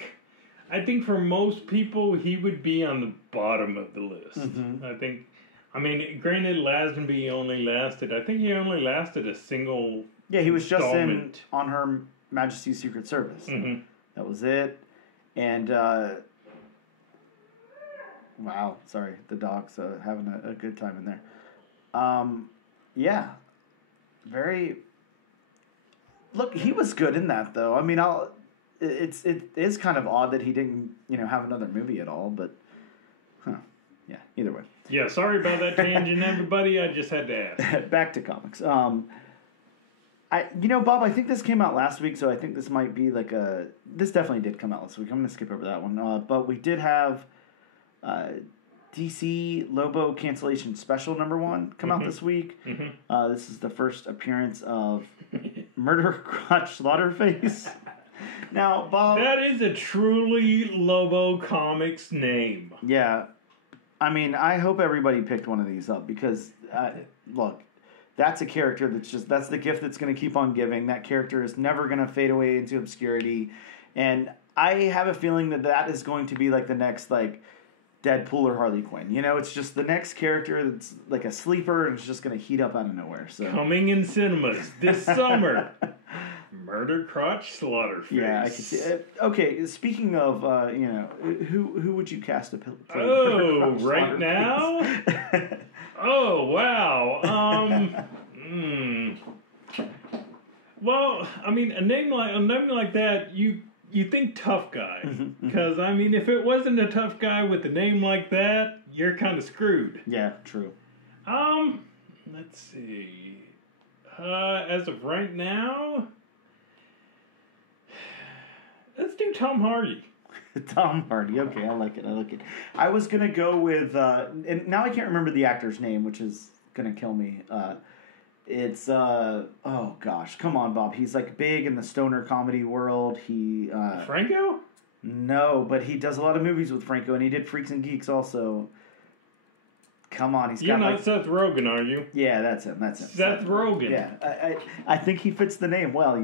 for most people he would be on the bottom of the list. I mean, granted, Lazenby only lasted a single. Yeah, he was just in On Her Majesty's Secret Service. That was it. And wow, sorry, the dog's having a good time in there. Yeah, very. Look, he was good in that though. I mean, it is kind of odd that he didn't have another movie at all, but yeah. Either way. Yeah, sorry about that tangent, everybody. I just had to ask. Back to comics. Bob, I think this came out last week, so I think this might be this definitely did come out last week. I'm going to skip over that one. But we did have DC Lobo Cancellation Special #1 come out this week. This is the first appearance of Murder Crotch Slaughterface. Now, Bob... That is a truly Lobo Comics name. Yeah. I mean, I hope everybody picked one of these up because, look, that's a character that's the gift that's going to keep on giving. That character is never going to fade away into obscurity. And I have a feeling that is going to be the next, Deadpool or Harley Quinn. It's just the next character that's like a sleeper and it's just going to heat up out of nowhere. So coming in cinemas this summer. Murder Crotch Slaughterface. Yeah, I can see it. Okay, speaking of, who would you cast to play? Oh, right now? Oh, wow. Well, I mean, a name like that, you think tough guy. Because, I mean, if it wasn't a tough guy with a name like that, you're kind of screwed. Yeah, true. Let's see. As of right now... Let's do Tom Hardy. Tom Hardy. Okay, I like it. I was going to go with... and now I can't remember the actor's name, which is going to kill me. It's... oh, gosh. Come on, Bob. He's, big in the stoner comedy world. He... Franco? No, but he does a lot of movies with Franco, and he did Freaks and Geeks also. Come on, You're not Seth Rogen, are you? Yeah, that's him. Seth Rogen. Yeah, I think he fits the name well,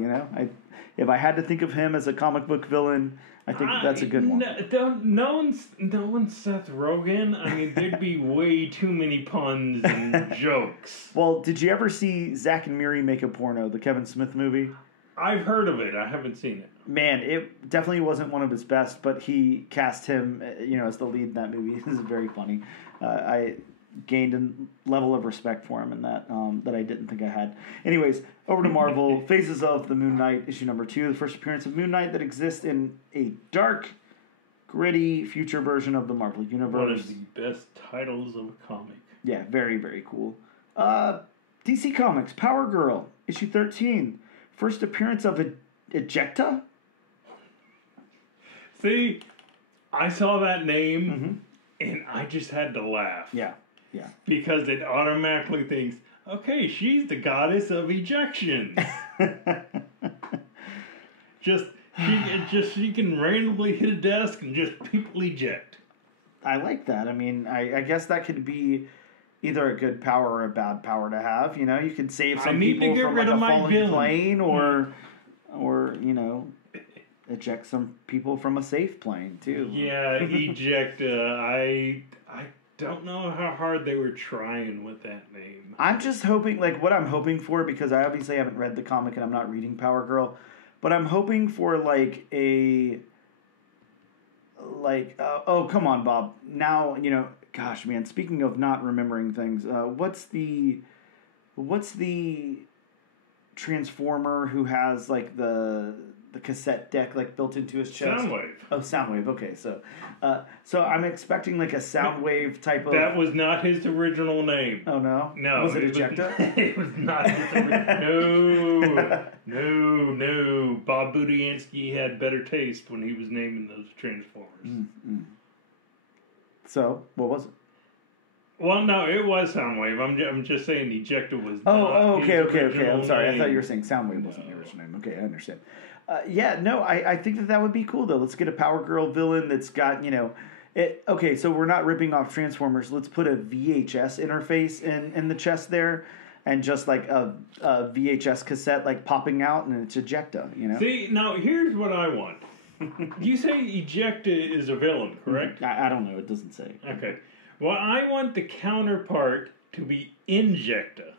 If I had to think of him as a comic book villain, I think that's a good one. No one's Seth Rogen. I mean, there'd be way too many puns and jokes. Well, did you ever see Zack and Miri Make a Porno, the Kevin Smith movie? I've heard of it. I haven't seen it. Man, it definitely wasn't one of his best, but he cast him, as the lead in that movie. This is very funny. I gained a level of respect for him in that that I didn't think I had. Anyways, over to Marvel. Phases of the Moon Knight, issue #2, the first appearance of Moon Knight that exists in a dark, gritty future version of the Marvel Universe. One of the best titles of a comic. Yeah, very, very cool. DC Comics, Power Girl, issue 13. First appearance of Ejecta? See, I saw that name, and I just had to laugh. Yeah. Because it automatically thinks, okay, she's the goddess of ejection. She can randomly hit a desk and just people eject. I like that. I mean, I guess that could be either a good power or a bad power to have. You could save some people from a falling plane, or eject some people from a safe plane too. Yeah, ejecta. I don't know how hard they were trying with that name. I'm just hoping, what I'm hoping for, because I obviously haven't read the comic and I'm not reading Power Girl, but I'm hoping for oh, come on, Bob. Now, gosh, man, speaking of not remembering things, what's the Transformer who has the cassette deck built into his chest? Soundwave. Oh, Soundwave. Okay, so I'm expecting a Soundwave type of. That was not his original name. Oh no. No. Was it Ejecta? It was not his original. No. Bob Budiansky had better taste when he was naming those Transformers. So what was it? Well, no, it was Soundwave. I'm just saying Ejecta was. Okay. I'm sorry. Name. I thought you were saying Soundwave wasn't the original name. Okay, I understand. I think that would be cool though. Let's get a Power Girl villain that's got it. Okay, so we're not ripping off Transformers. Let's put a VHS interface in the chest there, and just like a VHS cassette like popping out, and it's Ejecta. See, now here's what I want. You say Ejecta is a villain, correct? I don't know. It doesn't say. Okay. Well, I want the counterpart to be Injecta.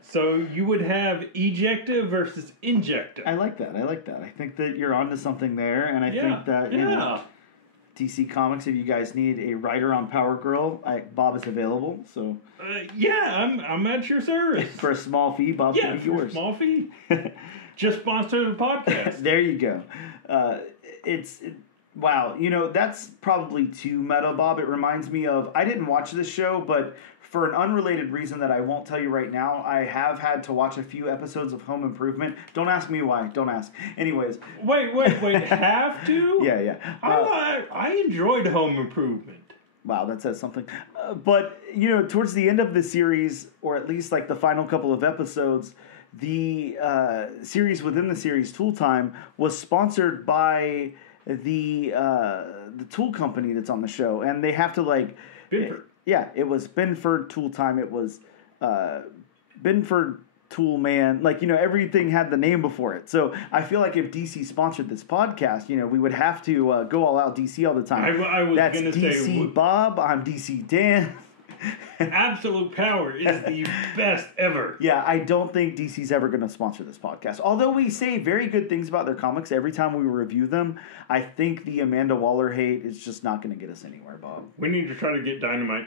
So you would have Ejecta versus Injecta. I like that. I think that you're onto something there, and I think that DC Comics, if you guys need a writer on Power Girl, Bob is available. So I'm at your service for a small fee. Bob can be yours. For a small fee. Just sponsor the podcast. There you go. Wow, that's probably too meta, Bob. It reminds me of, I didn't watch this show, but for an unrelated reason that I won't tell you right now, I have had to watch a few episodes of Home Improvement. Don't ask me why. Don't ask. Anyways. Wait. Have to? Yeah. I enjoyed Home Improvement. Wow, that says something. But, towards the end of the series, or at least like the final couple of episodes, the series within the series, Tool Time, was sponsored by the tool company that's on the show, and they have to Binford. It was Binford Tool Time. It was Binford Tool Man. Everything had the name before it. So I feel like if DC sponsored this podcast, we would have to go all out DC all the time. I was that's gonna DC say Bob. I'm DC Dan. Absolute Power is the best ever. Yeah, I don't think DC's ever going to sponsor this podcast. Although we say very good things about their comics every time we review them, I think the Amanda Waller hate is just not going to get us anywhere, Bob. We need to try to get Dynamite.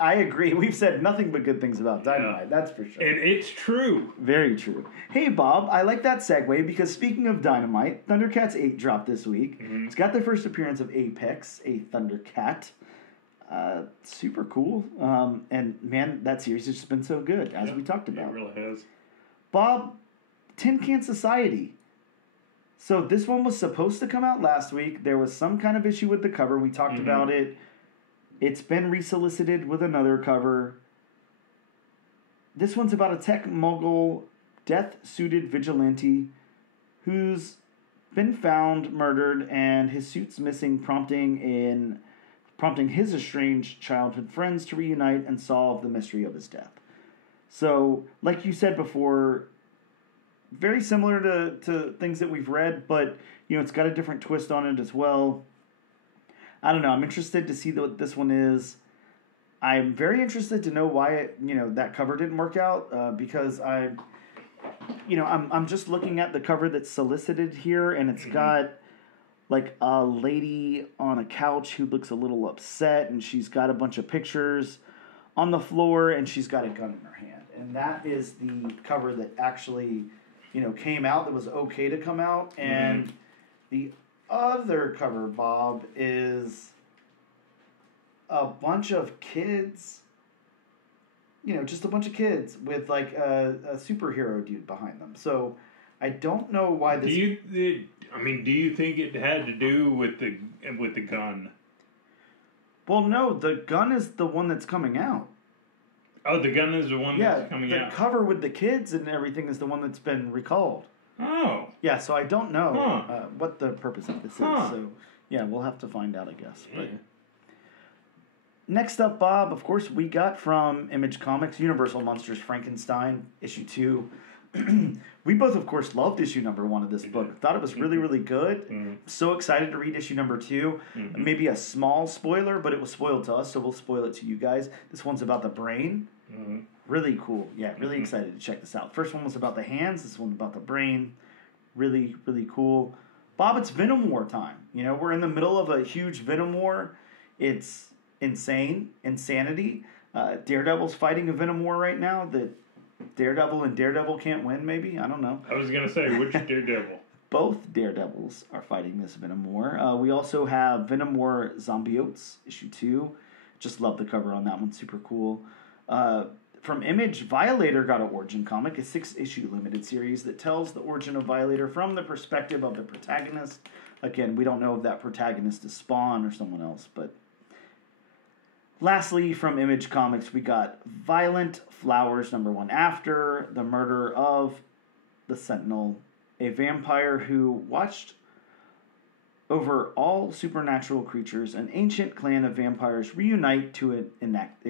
I agree. We've said nothing but good things about Dynamite, that's for sure. And it's true. Very true. Hey, Bob, I like that segue because speaking of Dynamite, Thundercats 8 dropped this week. Mm-hmm. It's got the first appearance of Apex, a Thundercat. Super cool. And man, that series has just been so good, as we talked about. It really has. Bob, Tin Can Society. So this one was supposed to come out last week. There was some kind of issue with the cover. We talked about it. It's been resolicited with another cover. This one's about a tech mogul, death-suited vigilante who's been found murdered and his suit's missing, prompting his estranged childhood friends to reunite and solve the mystery of his death. So, like you said before, very similar to things that we've read, but, it's got a different twist on it as well. I don't know. I'm interested to see what this one is. I'm very interested to know why that cover didn't work out, because I'm just looking at the cover that's solicited here, and it's got like a lady on a couch who looks a little upset, and she's got a bunch of pictures on the floor, and she's got a gun in her hand. And that is the cover that actually, came out, that was okay to come out. And the other cover, Bob, is a bunch of kids, just a bunch of kids with like a superhero dude behind them. So I don't know why this. Do you think it had to do with the gun? Well, no, the gun is the one that's coming out. Oh, the gun is the one that's coming out. The cover with the kids and everything is the one that's been recalled. Oh. Yeah, so I don't know what the purpose of this is. So, yeah, we'll have to find out, I guess. Yeah. But next up, Bob, of course, we got from Image Comics, Universal Monsters Frankenstein, issue 2. We both, of course, loved issue number 1 of this book. Thought it was really, really good. So excited to read issue number 2. Maybe a small spoiler, but it was spoiled to us, so we'll spoil it to you guys. This one's about the brain. Really cool. Yeah, really excited to check this out. First one was about the hands. This one about the brain. Really, really cool. Bob, it's Venom War time. We're in the middle of a huge Venom War. It's insanity. Daredevil's fighting a Venom War right now that Daredevil and Daredevil can't win, maybe? I don't know. I was going to say, which Daredevil? Both Daredevils are fighting this Venom War. We also have Venom War Zombiotes, issue 2. Just love the cover on that one. Super cool. From Image, Violator got an origin comic, a 6-issue limited series that tells the origin of Violator from the perspective of the protagonist. Again, we don't know if that protagonist is Spawn or someone else, but Lastly, from Image Comics, we got Violent Flowers #1 after the murder of the Sentinel, a vampire who watched over all supernatural creatures. An ancient clan of vampires reunite to exact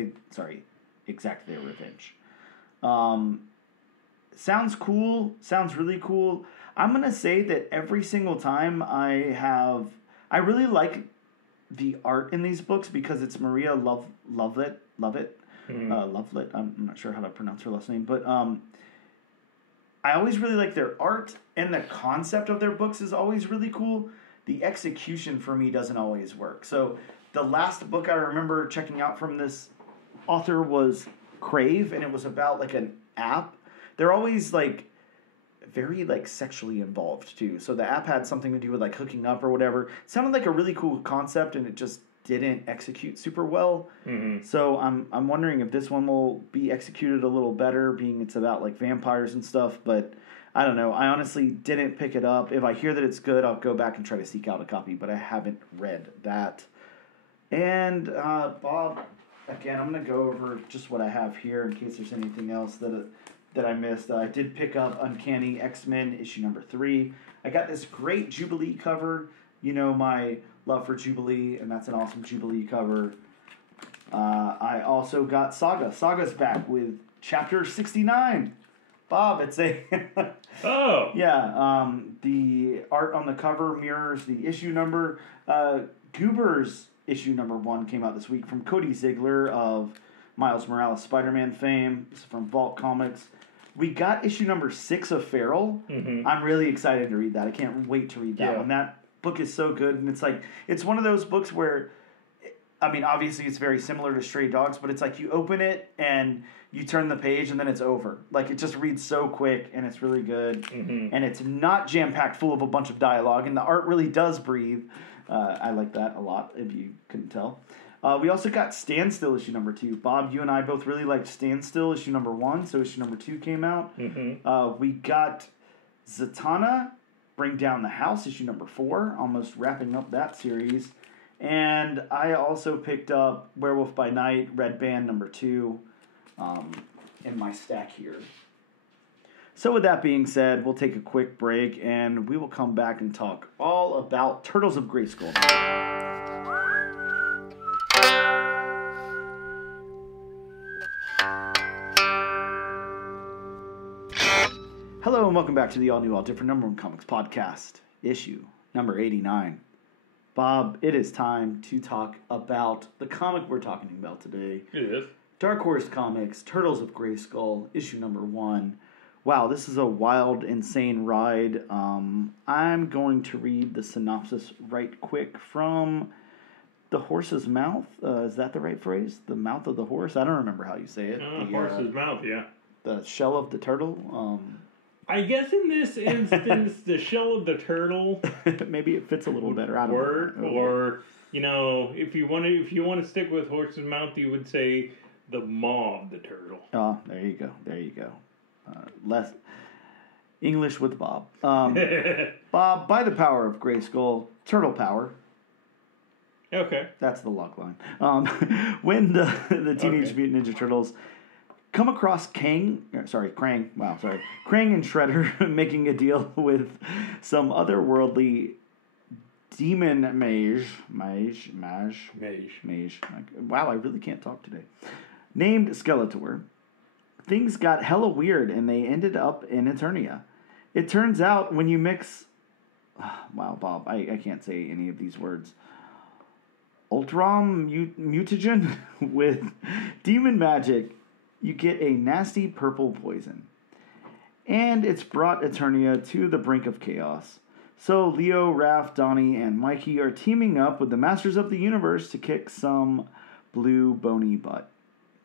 their revenge. Sounds cool. Sounds really cool. I'm gonna say that every single time I really like the art in these books because it's Maria Lovelit. Lovelit. I'm not sure how to pronounce her last name, but I always really like their art, and the concept of their books is always really cool. The execution for me doesn't always work. So the last book I remember checking out from this author was Crave, and it was about like an app. They're always like very like sexually involved too. So the app had something to do with like hooking up or whatever. It sounded like a really cool concept, and it just didn't execute super well. Mm-hmm. So I'm wondering if this one will be executed a little better, being it's about like vampires and stuff. But I don't know. I honestly didn't pick it up. If I hear that it's good, I'll go back and try to seek out a copy. But I haven't read that. And Bob, again, I'm gonna go over just what I have here in case there's anything else that I missed. I did pick up Uncanny X-Men issue #3. I got this great Jubilee cover. You know my love for Jubilee, and that's an awesome Jubilee cover. I also got Saga. Saga's back with chapter 69. Bob, it's a... Oh! Yeah, the art on the cover mirrors the issue number. Goober's issue #1 came out this week from Cody Ziegler of Miles Morales Spider-Man fame. This is from Vault Comics. We got issue #6 of Feral. Mm-hmm. I'm really excited to read that. I can't wait to read that one. That book is so good, and it's one of those books where, I mean, obviously it's very similar to Stray Dogs, but it's like you open it and you turn the page and then it's over. Like, it just reads so quick, and it's really good. Mm-hmm. And it's not jam-packed full of a bunch of dialogue, and the art really does breathe. I like that a lot, if you couldn't tell. We also got Standstill issue #2. Bob, you and I both really liked Standstill issue #1, so issue #2 came out. Mm-hmm. We got Zatanna, Bring Down the House issue #4, almost wrapping up that series. And I also picked up Werewolf by Night, Red Band #2 in my stack here. So with that being said, we'll take a quick break, and we will come back and talk all about Turtles of Grayskull. Hello and welcome back to the all-new, all-different #1 Comics Podcast, issue number 89. Bob, it is time to talk about the comic we're talking about today. It is. Dark Horse Comics, Turtles of Grayskull, issue #1. Wow, this is a wild, insane ride. I'm going to read the synopsis right quick from the horse's mouth. Is that the right phrase? The mouth of the horse? I don't remember how you say it. The horse's mouth, yeah. The shell of the turtle. I guess in this instance, the shell of the turtle. Maybe it fits a little better. I don't know. Or you know, if you want to stick with horse's mouth, you would say the maw of the turtle. Oh, there you go. Less English with Bob. Bob, by the power of Grayskull, turtle power. Okay. That's the log line. When the Teenage Mutant Ninja Turtles come across Krang and Shredder making a deal with some otherworldly demon mage. Wow, I really can't talk today. Named Skeletor. Things got hella weird, and they ended up in Eternia. It turns out when you mix... Wow, Bob, I can't say any of these words. Ultram mutagen with demon magic, you get a nasty purple poison. And it's brought Eternia to the brink of chaos. So Leo, Raph, Donnie, and Mikey are teaming up with the Masters of the Universe to kick some blue bony butt.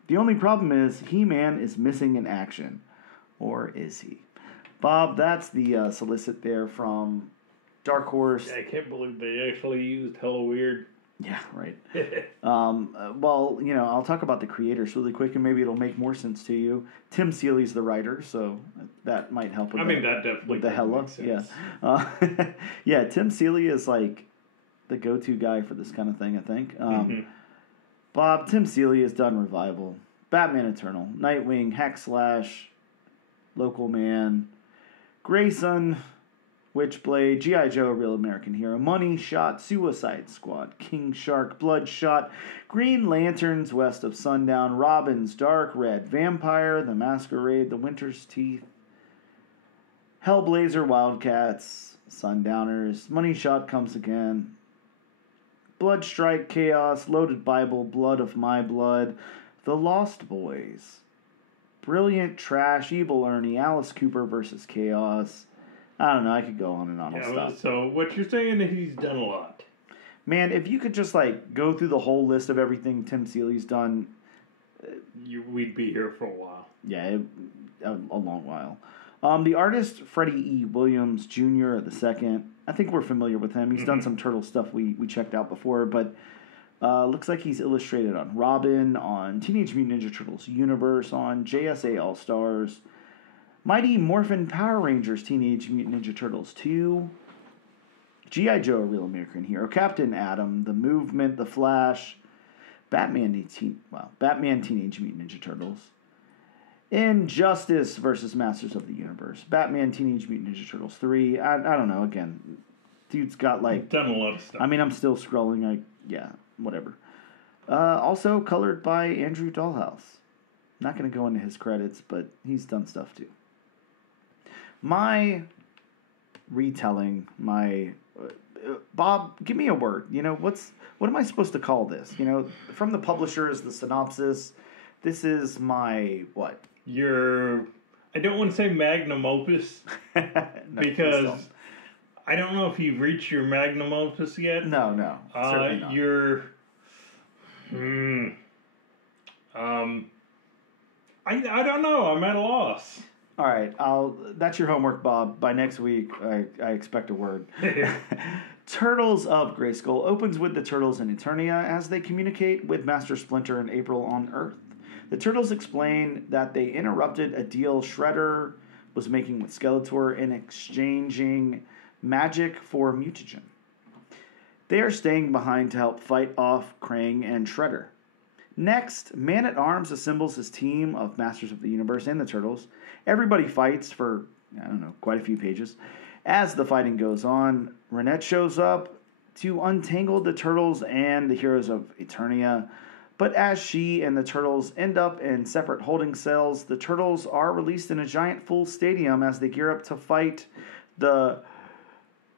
The only problem is He-Man is missing in action. Or is he? Bob, that's the solicit there from Dark Horse. I can't believe they actually used hella weird. Yeah, right. Well, you know, I'll talk about the creators really quick, and maybe it'll make more sense to you. Tim Seeley's the writer, so that might help with that definitely with the hella. Makes sense. Yeah. Yeah, Tim Seeley is like the go-to guy for this kind of thing, I think. Bob, Tim Seeley has done Revival, Batman Eternal, Nightwing, Hack Slash, Local Man, Grayson, Witchblade, G.I. Joe, Real American Hero, Money Shot, Suicide Squad, King Shark, Bloodshot, Green Lanterns, West of Sundown, Robins, Dark Red, Vampire, The Masquerade, The Winter's Teeth, Hellblazer, Wildcats, Sundowners, Money Shot Comes Again, Bloodstrike, Chaos, Loaded Bible, Blood of My Blood, The Lost Boys, Brilliant Trash, Evil Ernie, Alice Cooper versus Chaos. I don't know. I could go on and on with stuff. So what you're saying is he's done a lot. Man, if you could just go through the whole list of everything Tim Seeley's done, we'd be here for a while. Yeah, a long while. The artist Freddie E. Williams Jr. II. I think we're familiar with him. He's done some Turtle stuff we checked out before, but looks like he's illustrated on Robin, on Teenage Mutant Ninja Turtles Universe, on JSA All Stars, Mighty Morphin Power Rangers Teenage Mutant Ninja Turtles 2, G.I. Joe, Real American Hero, Captain Atom, The Movement, The Flash, Batman Teenage Mutant Ninja Turtles, Injustice versus Masters of the Universe, Batman Teenage Mutant Ninja Turtles 3. I don't know, again, dude's got done a lot of stuff. I mean, I'm still scrolling, whatever. Also colored by Andrew Dollhouse. Not going to go into his credits, but he's done stuff too. My retelling, Bob, give me a word. What am I supposed to call this? From the publishers, the synopsis. This is my what? I don't want to say magnum opus because I don't know if you've reached your magnum opus yet. No, certainly not. I don't know. I'm at a loss. All right, that's your homework, Bob. By next week, I expect a word. Turtles of Grayskull opens with the Turtles in Eternia as they communicate with Master Splinter and April on Earth. The Turtles explain that they interrupted a deal Shredder was making with Skeletor in exchanging magic for mutagen. They are staying behind to help fight off Krang and Shredder. Next, Man-at-Arms assembles his team of Masters of the Universe and the Turtles. Everybody fights for, quite a few pages. As the fighting goes on, Renette shows up to untangle the Turtles and the heroes of Eternia. But as she and the Turtles end up in separate holding cells, the Turtles are released in a giant full stadium as they gear up to fight the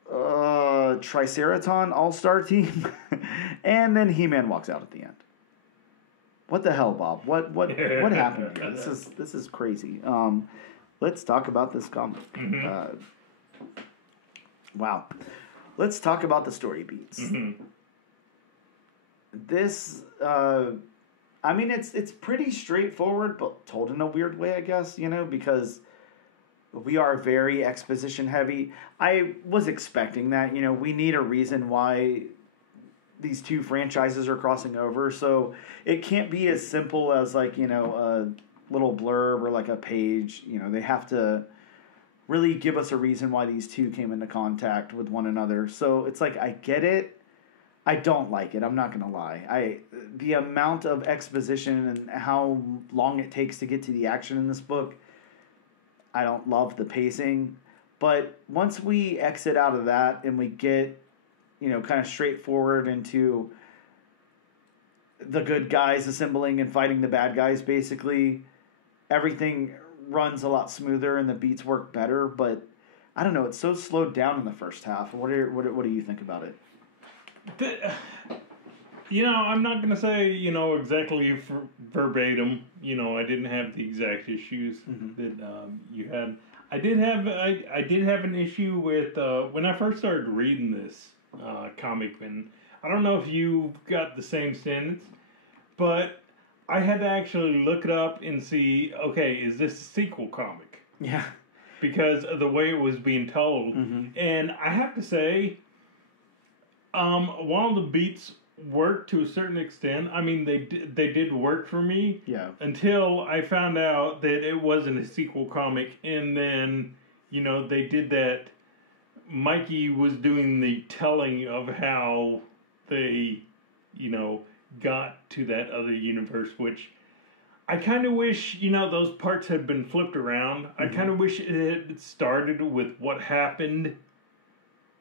Triceraton All-Star team. And then He-Man walks out at the end. What the hell, Bob? What happened here? This is crazy. Let's talk about this comic. Wow. Let's talk about the story beats. This, it's pretty straightforward, but told in a weird way, I guess, because we are very exposition heavy. I was expecting that, we need a reason why these two franchises are crossing over, so it can't be as simple as a little blurb or a page. They have to really give us a reason why these two came into contact with one another. So it's I get it. I don't like it. I'm not gonna lie. The amount of exposition and how long it takes to get to the action in this book, I don't love the pacing. But once we exit out of that and we get kind of straightforward into the good guys assembling and fighting the bad guys, basically, everything runs a lot smoother and the beats work better. But I don't know, it's so slowed down in the first half. What do you think about it? I'm not going to say, exactly verbatim. I didn't have the exact issues that you had. I did have an issue with when I first started reading this comic, and I don't know if you got the same sentence, but I had to actually look it up and see, okay, is this a sequel comic? Yeah. Because of the way it was being told. And I have to say, while the beats worked to a certain extent, they did work for me. Yeah. Until I found out that it wasn't a sequel comic, and then, they did that. Mikey was doing the telling of how they, got to that other universe, which I kind of wish, those parts had been flipped around. I kind of wish it had started with what happened,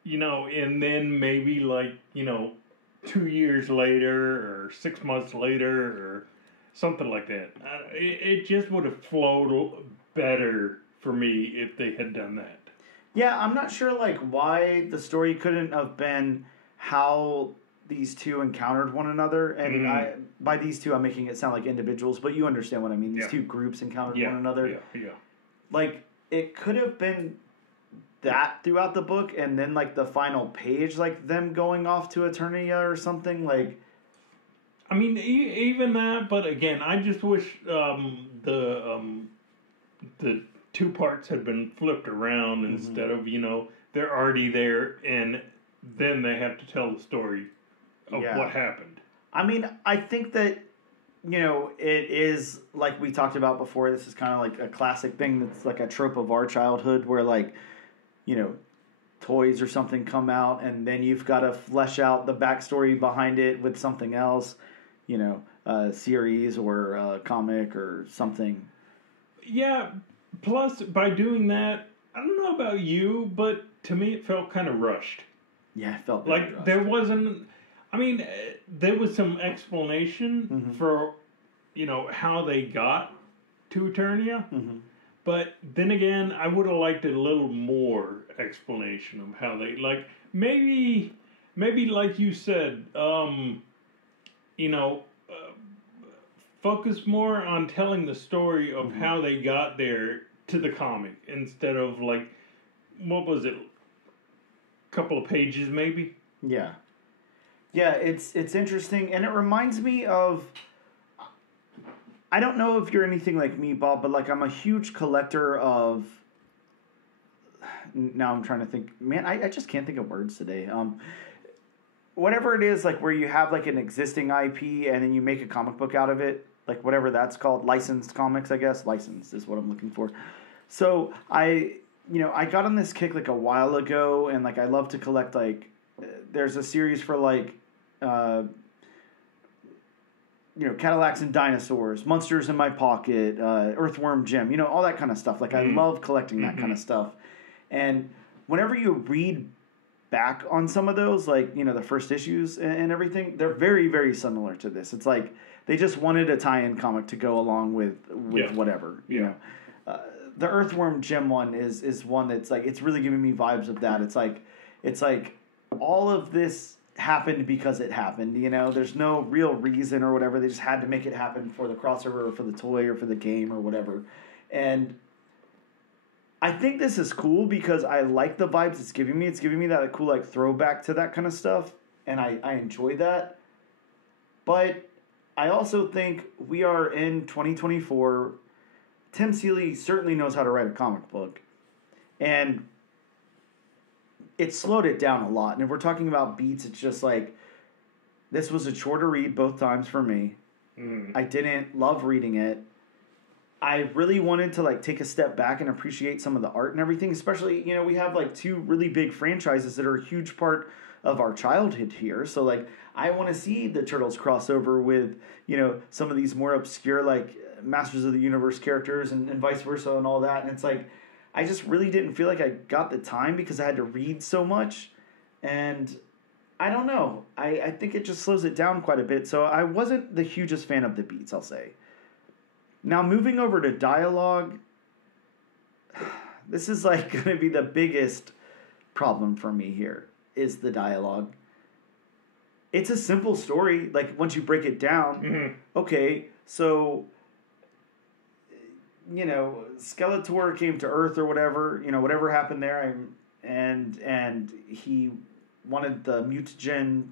and then maybe 2 years later or 6 months later or something like that. It just would have flowed better for me if they had done that. Yeah, I'm not sure why the story couldn't have been how these two encountered one another, and by these two I'm making it sound like individuals, but you understand what I mean. These two groups encountered one another. Yeah. It could have been that throughout the book, and then the final page, them going off to Eternia or something. I mean, even that, but again, I just wish the two parts had been flipped around instead of they're already there and then they have to tell the story of what happened. I mean, I think that, it is, like we talked about before, this is kind of a classic thing that's a trope of our childhood where, toys or something come out and then you've got to flesh out the backstory behind it with something else, a series or a comic or something. Yeah, plus by doing that, I don't know about you, but to me it felt kind of rushed. Yeah, it felt rushed. There wasn't... I mean, there was some explanation for, how they got to Eternia. But then again, I would have liked a little more explanation of how they... maybe like you said, focus more on telling the story of how they got there to the comic instead of, what was it? A couple of pages, maybe? Yeah. Yeah, it's interesting, and it reminds me of... I don't know if you're anything like me, Bob, but I'm a huge collector of... Now I'm trying to think... Man, I just can't think of words today. Whatever it is, where you have an existing IP and then you make a comic book out of it, whatever that's called, licensed comics, I guess. Licensed is what I'm looking for. So I got on this kick a while ago, and I love to collect there's a series for Cadillacs and Dinosaurs, Monsters in My Pocket, Earthworm Jim, all that kind of stuff. I love collecting that kind of stuff. And whenever you read back on some of those, the first issues and everything, they're very, very similar to this. It's they just wanted a tie-in comic to go along with whatever, you know. The Earthworm Jim one is one that's it's really giving me vibes of that. It's all of this happened because it happened, There's no real reason or whatever. They just had to make it happen for the crossover or for the toy or for the game or whatever. And I think this is cool because I like the vibes it's giving me. It's giving me that cool throwback to that kind of stuff, and I enjoy that. But I also think we are in 2024. Tim Seeley certainly knows how to write a comic book, and it slowed it down a lot. And if we're talking about beats, it's just this was a chore to read both times for me. I didn't love reading it. I really wanted to take a step back and appreciate some of the art and everything, especially, we have two really big franchises that are a huge part of our childhood here. So I want to see the Turtles crossover with, some of these more obscure Masters of the Universe characters and vice versa and all that. And it's I just really didn't feel like I got the time because I had to read so much. And I don't know. I think it just slows it down quite a bit. So I wasn't the hugest fan of the beats, I'll say. Now, moving over to dialogue, this is going to be the biggest problem for me here, is the dialogue. It's a simple story, once you break it down. Okay, so, Skeletor came to Earth or whatever, whatever happened there, and he wanted the mutagen,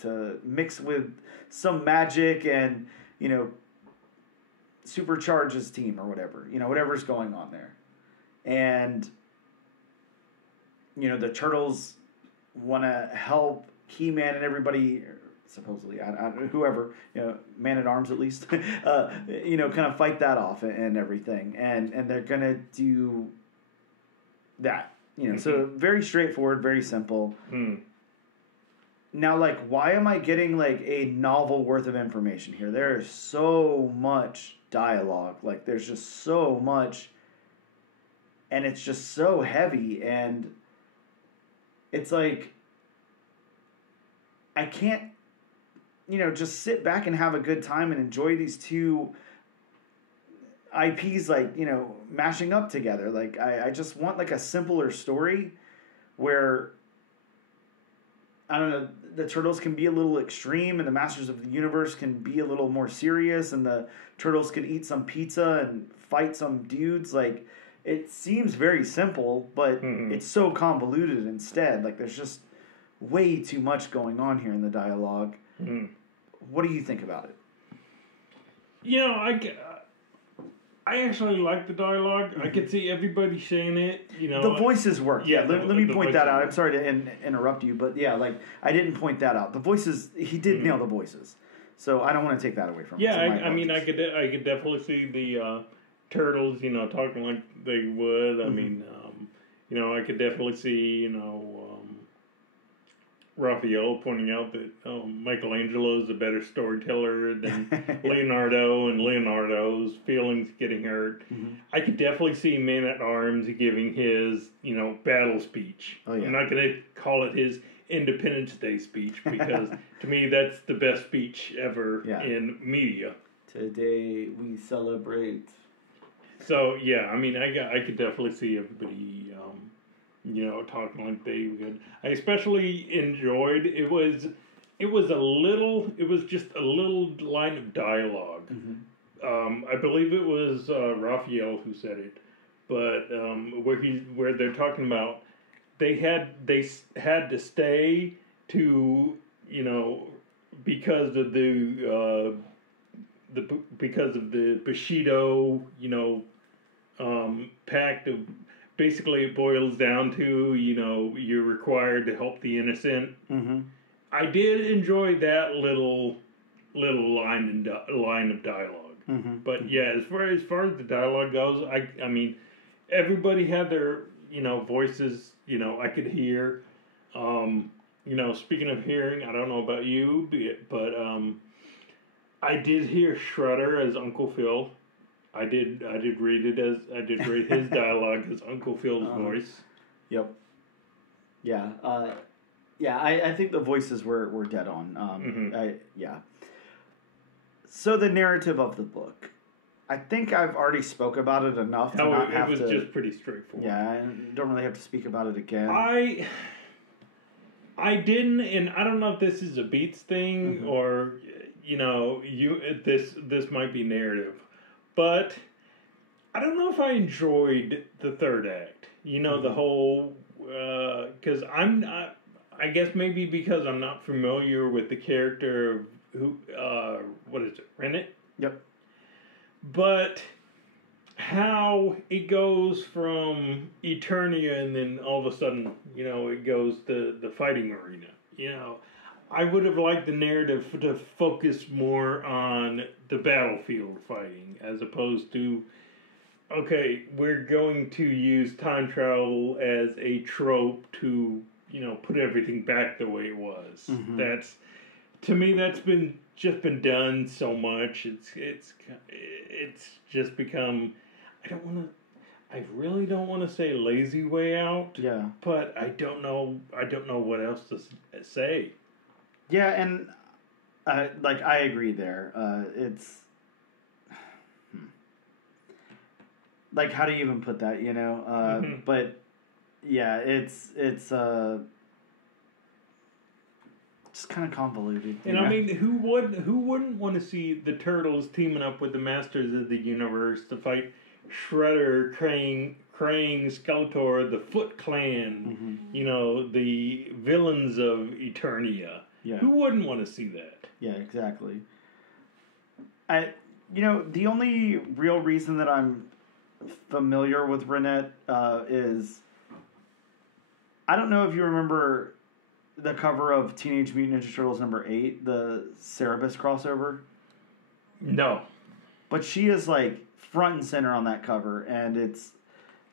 to mix with some magic and, supercharge his team or whatever, whatever's going on there. And, the Turtles want to help He-Man and everybody, supposedly, whoever, Man-at-Arms at least, kind of fight that off and everything. And they're going to do that, so very straightforward, very simple. Now, like, why am I getting, like, a novel worth of information here? There is so much dialogue. Like, there's just so much, and it's just so heavy, and it's like, I can't, just sit back and have a good time and enjoy these two IPs, like, mashing up together. Like, I just want, like, a simpler story where, I don't know, the Turtles can be a little extreme and the Masters of the Universe can be a little more serious and the Turtles can eat some pizza and fight some dudes. Like, it seems very simple, but it's so convoluted instead. Like, there's just way too much going on here in the dialogue. What do you think about it? I actually like the dialogue. I could see everybody saying it. The voices work. Yeah, let me point that out. I'm sorry to interrupt you, but yeah, like, I didn't point that out. The voices, he did nail the voices, so I don't want to take that away from him. Yeah, I mean, I could definitely see the Turtles, talking like they would. I mean, I could definitely see, Raphael pointing out that Michelangelo is a better storyteller than Leonardo, and Leonardo's feelings getting hurt. I could definitely see Man-at-Arms giving his, battle speech. Oh, yeah. I'm not going to call it his Independence Day speech because to me that's the best speech ever in media. Today we celebrate. So yeah, I mean, I could definitely see everybody, talking like they would. I especially enjoyed it was just a little line of dialogue. I believe it was Raphael who said it, but where they're talking about they had to stay to because of the Bushido pact of. Basically, it boils down to, you're required to help the innocent. I did enjoy that little line of dialogue. But yeah, as far as the dialogue goes, I mean, everybody had their, voices, I could hear. Speaking of hearing, I don't know about you, but I did hear Shredder as Uncle Phil. I did read his dialogue as Uncle Phil's voice. Yep. Yeah. I think the voices were dead on. So the narrative of the book, I think I've already spoke about it enough to not have to. It was just pretty straightforward. Yeah, I don't really have to speak about it again. I didn't, and I don't know if this is a Beats thing or this might be narrative. But I don't know if I enjoyed the third act. The whole because I guess maybe because I'm not familiar with the character of who what is it, Rennet? Yep. But how it goes from Eternia and then all of a sudden, it goes to the fighting arena. I would have liked the narrative to focus more on the battlefield fighting as opposed to, okay, we're going to use time travel as a trope to, put everything back the way it was. That's, to me, that's been done so much. It's just become, I really don't want to say lazy way out. Yeah. But I don't know what else to say. Yeah, and I agree there. It's like, how do you even put that? But yeah, it's just kind of convoluted. And I mean, who wouldn't want to see the Turtles teaming up with the Masters of the Universe to fight Shredder, Krang, Skeletor, the Foot Clan? The villains of Eternia. Yeah. Who wouldn't want to see that? Yeah, exactly. The only real reason that I'm familiar with Rennet is, I don't know if you remember the cover of Teenage Mutant Ninja Turtles #8, the Cerebus crossover. No. But she is like front and center on that cover, and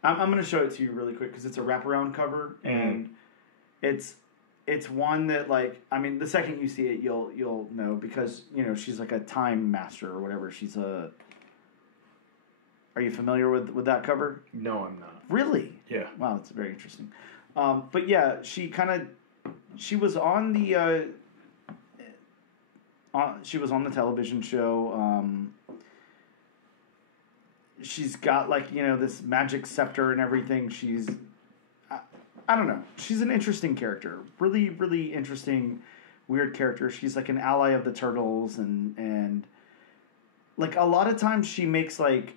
I'm going to show it to you really quick because it's a wraparound cover, and it's it's one that, like, I mean, the second you see it, you'll know, because, you know, she's like a time master or whatever. She's a... Are you familiar with that cover? No, I'm not. Really? Yeah. Wow, that's very interesting. But yeah, she was on the television show. She's got, like, you know, this magic scepter and everything. I don't know. She's an interesting character. Really, really interesting, weird character. She's like an ally of the Turtles, and like a lot of times she makes like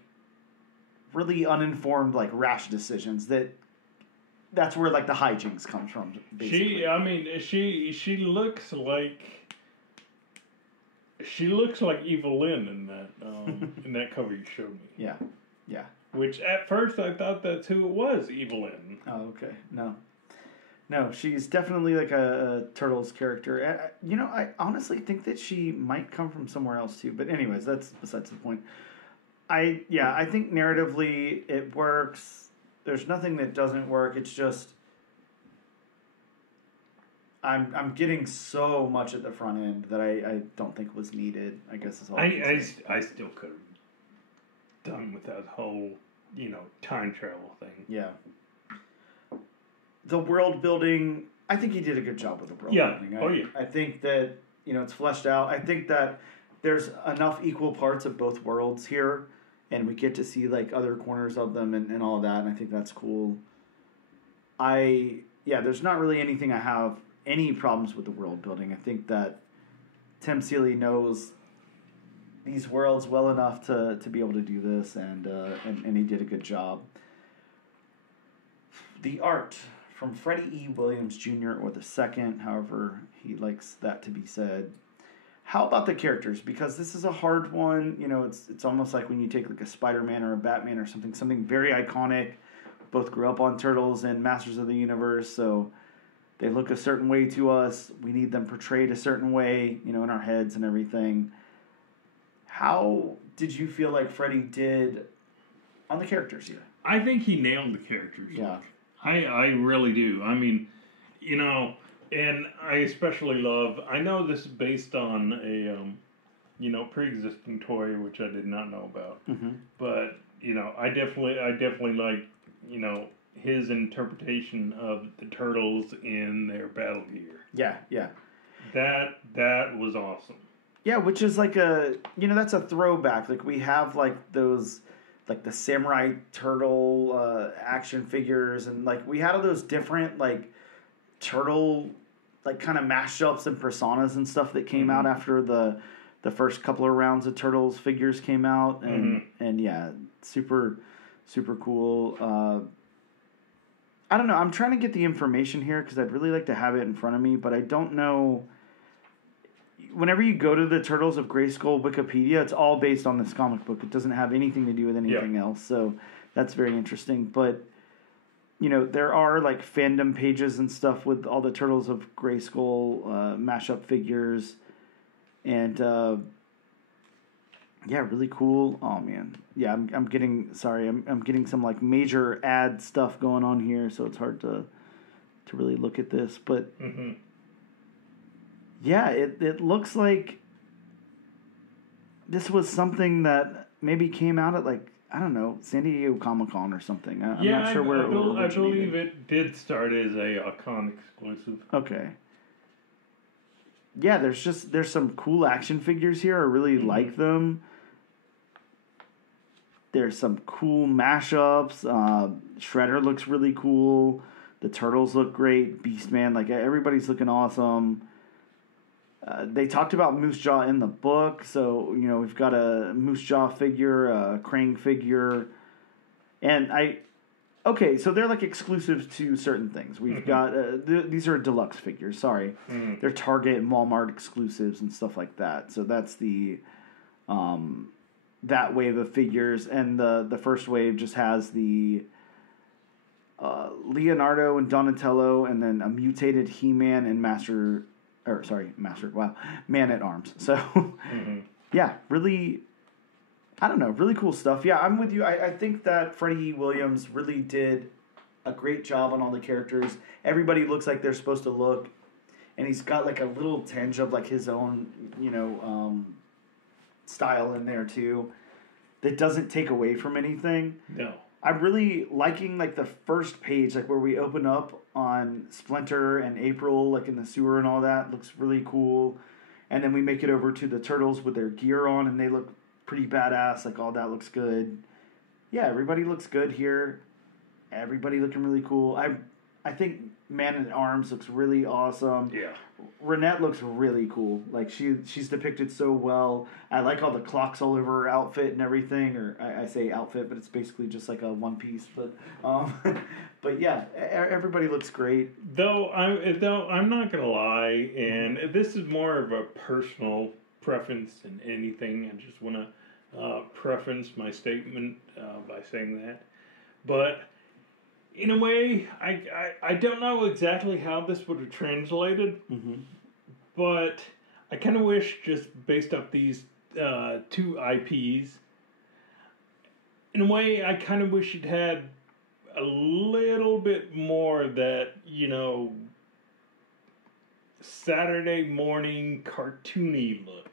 really uninformed, like rash decisions. That's where like the hijinks comes from. Basically. She looks like Evelyn in that in that cover you showed me. Yeah, yeah. Which at first I thought that's who it was, Evelyn. Oh, okay. No, she's definitely like a Turtles character. You know, I honestly think that she might come from somewhere else too. But anyways, that's besides the point. I think narratively it works. There's nothing that doesn't work. It's just I'm getting so much at the front end that I don't think was needed. I guess is all. I still could have done with that whole, you know, time travel thing. Yeah. The world building, I think he did a good job with the world building. I think that, you know, it's fleshed out. I think that there's enough equal parts of both worlds here, and we get to see like other corners of them and all of that, and I think that's cool. There's not really anything I have any problems with the world building. I think that Tim Seeley knows these worlds well enough to be able to do this, and he did a good job. The art from Freddie E. Williams Jr. or the second, however he likes that to be said. How about the characters? Because this is a hard one. You know, it's almost like when you take like a Spider-Man or a Batman or something very iconic. Both grew up on Turtles and Masters of the Universe, so they look a certain way to us. We need them portrayed a certain way, you know, in our heads and everything. How did you feel like Freddie did on the characters here? I think he nailed the characters. Yeah. I really do. I mean, you know, and I especially love, I know this is based on a, you know, pre-existing toy, which I did not know about. Mm-hmm. But, you know, I definitely like, you know, his interpretation of the Turtles in their battle gear. Yeah, yeah. That was awesome. Yeah, which is like that's a throwback. Like we have like those, like the Samurai Turtle action figures, and like we had all those different like turtle like kind of mashups and personas and stuff that came out after the first couple of rounds of Turtles figures came out, and yeah, super cool. I don't know. I'm trying to get the information here because I'd really like to have it in front of me, but I don't know. Whenever you go to the Turtles of Grayskull Wikipedia, it's all based on this comic book. It doesn't have anything to do with anything else, so that's very interesting. But, you know, there are, like, fandom pages and stuff with all the Turtles of Grayskull mashup figures. And, yeah, really cool. Oh, man. Yeah, I'm getting some, like, major ad stuff going on here, so it's hard to really look at this. But... Mm-hmm. Yeah, it looks like this was something that maybe came out at, like, I don't know, San Diego Comic-Con or something. I'm not sure where it originated. I believe it did start as a con exclusive. Okay. Yeah, there's some cool action figures here. I really like them. There's some cool mashups. Shredder looks really cool. The Turtles look great. Beastman, like, everybody's looking awesome. They talked about Moose Jaw in the book, so, you know, we've got a Moose Jaw figure, a Krang figure, and so they're, like, exclusive to certain things. We've got, these are deluxe figures, sorry. They're Target and Walmart exclusives and stuff like that, so that's the, that wave of figures, and the first wave just has the Leonardo and Donatello, and then a mutated He-Man and Man-at-Arms. So, yeah, really, I don't know, really cool stuff. Yeah, I'm with you. I think that Freddie E. Williams really did a great job on all the characters. Everybody looks like they're supposed to look. and he's got like a little tinge of like his own, style in there too. That doesn't take away from anything. No. I'm really liking like the first page, like where we open up on Splinter and April, like in the sewer and all that. Looks really cool. And then we make it over to the turtles with their gear on, and they look pretty badass. Like all that looks good. Yeah, everybody looks good here. Everybody looking really cool. I think Man-at-Arms looks really awesome. Yeah. Renette looks really cool. Like she's depicted so well. I like all the clocks all over her outfit and everything. Or I say outfit, but it's basically just like a one piece. But but yeah, everybody looks great. Though I'm not gonna lie, and this is more of a personal preference than anything. I just want to preference my statement by saying that, but. In a way, I don't know exactly how this would have translated, but I kind of wish, just based off these two IPs, in a way, I kind of wish it had a little bit more of that, Saturday morning cartoony look,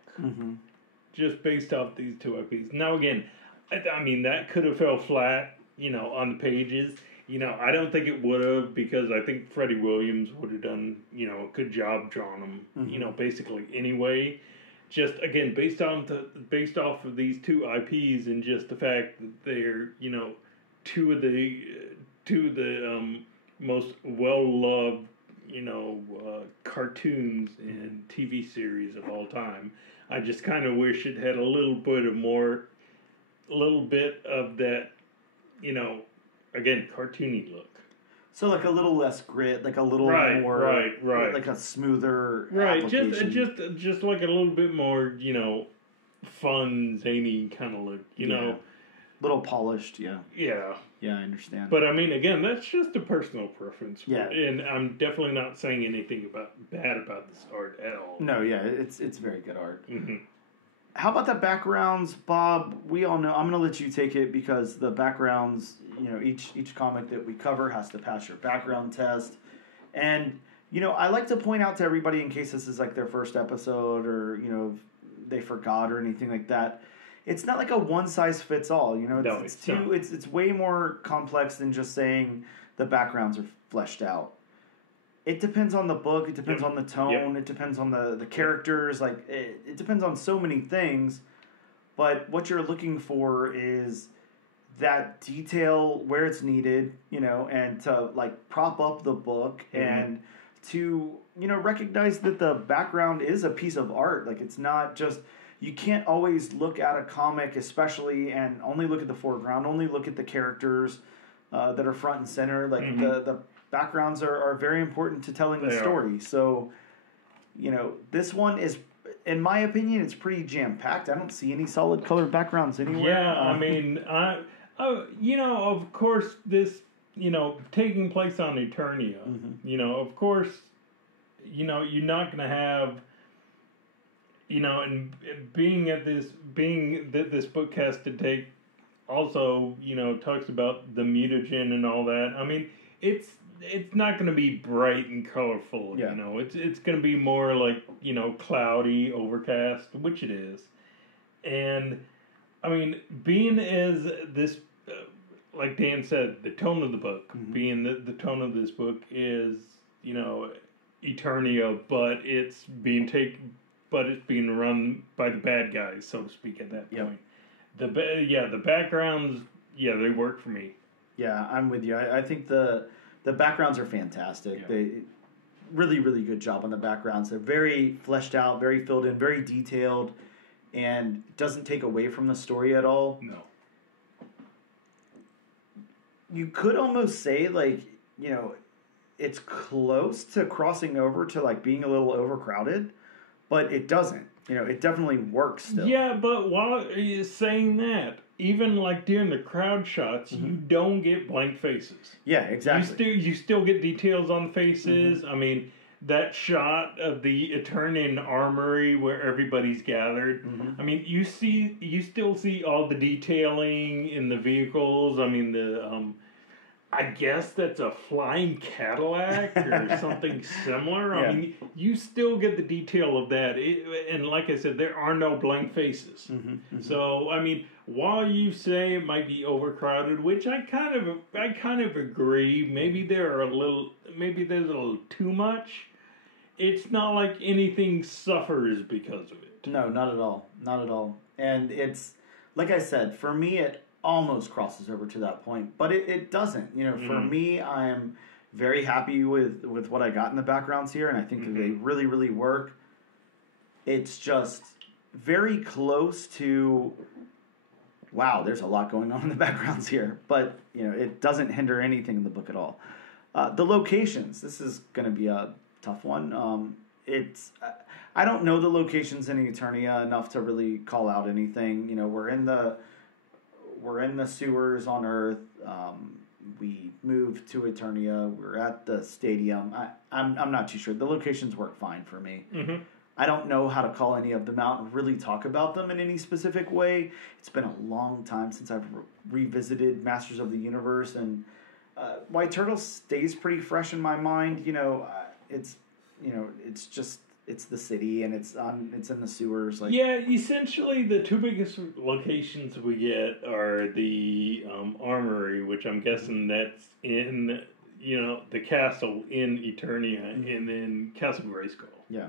just based off these two IPs. Now, again, I mean, that could have fell flat, on the pages. I don't think it would have, because I think Freddie Williams would have done, a good job drawing them, basically anyway. Just, again, based off of these two IPs and just the fact that they're, two of the most well-loved, cartoons and TV series of all time. I just kind of wish it had a little bit of that, again, cartoony look. So like a little less grit, like a little more, right, like a smoother, application. Just like a little bit more, fun, zany kind of look, little polished, yeah, I understand. But I mean, again, that's just a personal preference, yeah, and I'm definitely not saying anything bad about this art at all. No, yeah, it's very good art. Mm-hmm. How about the backgrounds, Bob? We all know. I'm going to let you take it because the backgrounds, each comic that we cover has to pass your background test. And, I like to point out to everybody, in case this is like their first episode or, they forgot or anything like that. It's not like a one size fits all. It's way more complex than just saying the backgrounds are fleshed out. It depends on the book. It depends on the tone. It depends on the characters. Like it depends on so many things. But what you're looking for is that detail where it's needed, and to like prop up the book and to recognize that the background is a piece of art. Like it's not just. You can't always look at a comic, especially, and only look at the foreground. Only look at the characters that are front and center. Like the backgrounds are very important to telling the story. So, this one is, in my opinion, it's pretty jam-packed. I don't see any solid colored backgrounds anywhere. Yeah, I mean, of course, this, taking place on Eternia, of course, you're not going to have, and being that this book has to take, also, talks about the mutagen and all that. I mean, it's not going to be bright and colorful, It's going to be more like, cloudy, overcast, which it is. And, I mean, being as this, like Dan said, the tone of the book, being the tone of this book is, Eternia, but it's being run by the bad guys, so to speak, at that point. The backgrounds, they work for me. Yeah, I'm with you. I think the backgrounds are fantastic. They really, really good job on the backgrounds. They're very fleshed out, very filled in, very detailed, and doesn't take away from the story at all. No. You could almost say, like, it's close to crossing over to, like, being a little overcrowded, but it doesn't. It definitely works still. Yeah, but while you're saying that, even like during the crowd shots, you don't get blank faces. Yeah, exactly. You still get details on the faces. I mean, that shot of the Eternian armory where everybody's gathered. I mean, you still see all the detailing in the vehicles. I mean, I guess that's a flying Cadillac or something similar. I mean, you still get the detail of that. And like I said, there are no blank faces. So, I mean, while you say it might be overcrowded, which I kind of agree, maybe there's a little too much. It's not like anything suffers because of it. No, not at all. Not at all. And it's, like I said, for me, it almost crosses over to that point, but it doesn't. You know, for me, I am very happy with what I got in the backgrounds here, and I think that they really, really work. It's just very close to, wow, there's a lot going on in the backgrounds here, but, you know, it doesn't hinder anything in the book at all. The locations, this is going to be a tough one. I don't know the locations in Eternia enough to really call out anything. You know, we're in the sewers on Earth. We moved to Eternia. We're at the stadium. I'm not too sure. The locations work fine for me. I don't know how to call any of them out and really talk about them in any specific way. It's been a long time since I've revisited Masters of the Universe, and White Turtle stays pretty fresh in my mind. You know, it's the city, and it's in the sewers. Like, yeah, essentially the two biggest locations we get are the armory, which I'm guessing that's in, you know, the castle in Eternia, and then Castle Grayskull. Yeah.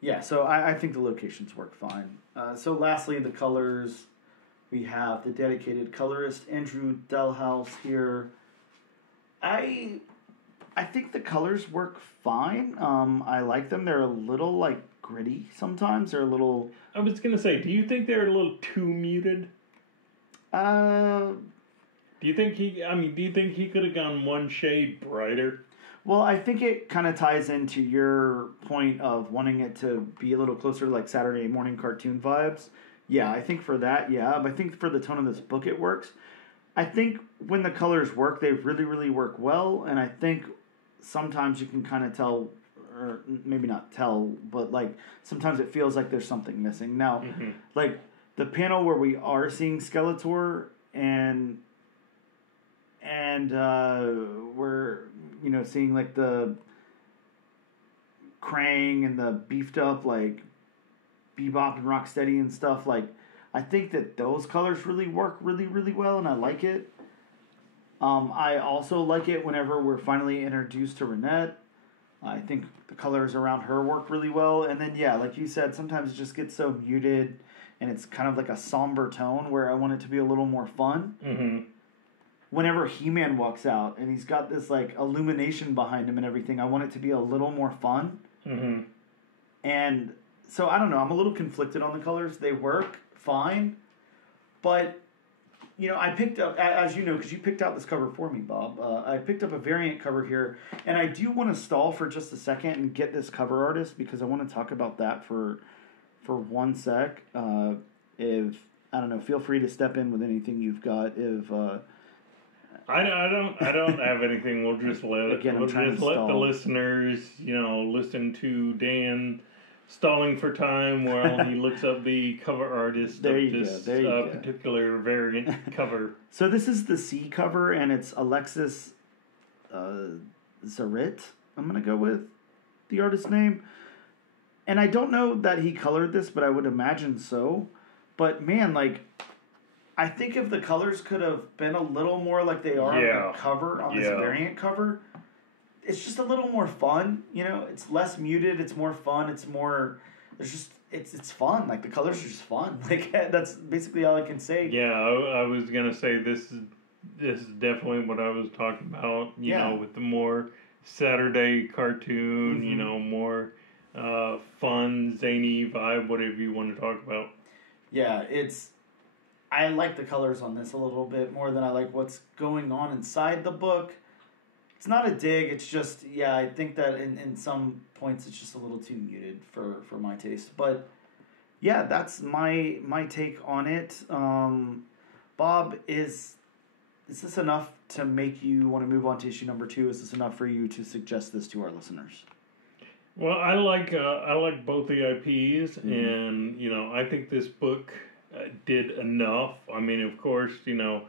Yeah, so I think the locations work fine. So lastly, the colors. We have the dedicated colorist, Andrew Delhouse here. I think the colors work fine. I like them. They're a little, like, gritty sometimes. They're a little... I was going to say, do you think they're a little too muted? Do you think he could have gone one shade brighter? Well, I think it kind of ties into your point of wanting it to be a little closer to, like, Saturday morning cartoon vibes. Yeah, I think for that, yeah. But I think for the tone of this book, it works. I think when the colors work, they really, really work well. And I think sometimes you can kind of tell, or maybe not tell, but, like, sometimes it feels like there's something missing. Now, like, the panel where we are seeing Skeletor and we're, you know, seeing, like, the Krang and the beefed up, like, Bebop and Rocksteady and stuff, like, I think that those colors really work really, really well, and I like it. I also like it whenever we're finally introduced to Renette. I think the colors around her work really well. And then, yeah, like you said, sometimes it just gets so muted, and it's kind of like a somber tone where I want it to be a little more fun. Whenever He-Man walks out, and he's got this, like, illumination behind him and everything, I want it to be a little more fun. And... so, I don't know. I'm a little conflicted on the colors. They work fine. But, you know, I picked up, as you know, because you picked out this cover for me, Bob. I picked up a variant cover here. And I do want to stall for just a second and get this cover artist, because I want to talk about that for one sec. If, I don't know, feel free to step in with anything you've got. If... I don't have anything. We'll just let the listeners, you know, listen to Dan stalling for time while he looks up the cover artist of this particular variant cover. So this is the C cover, and it's Alexis Zarit, I'm going to go with the artist's name. And I don't know that he colored this, but I would imagine so. But, man, like, I think if the colors could have been a little more like they are on the cover, on this variant cover... it's just a little more fun, you know. It's less muted. It's more fun. It's more. There's just it's fun. Like, the colors are just fun. Like, that's basically all I can say. Yeah, I was gonna say this is definitely what I was talking about. You know, with the more Saturday cartoon, you know, more fun, zany vibe, whatever you want to talk about. Yeah, I like the colors on this a little bit more than I like what's going on inside the book. It's not a dig, it's just, yeah, I think that in some points it's just a little too muted for my taste. But, yeah, that's my take on it. Bob, is this enough to make you want to move on to issue number 2? Is this enough for you to suggest this to our listeners? Well, I like both the IPs, and, you know, I think this book did enough. I mean, of course, you know,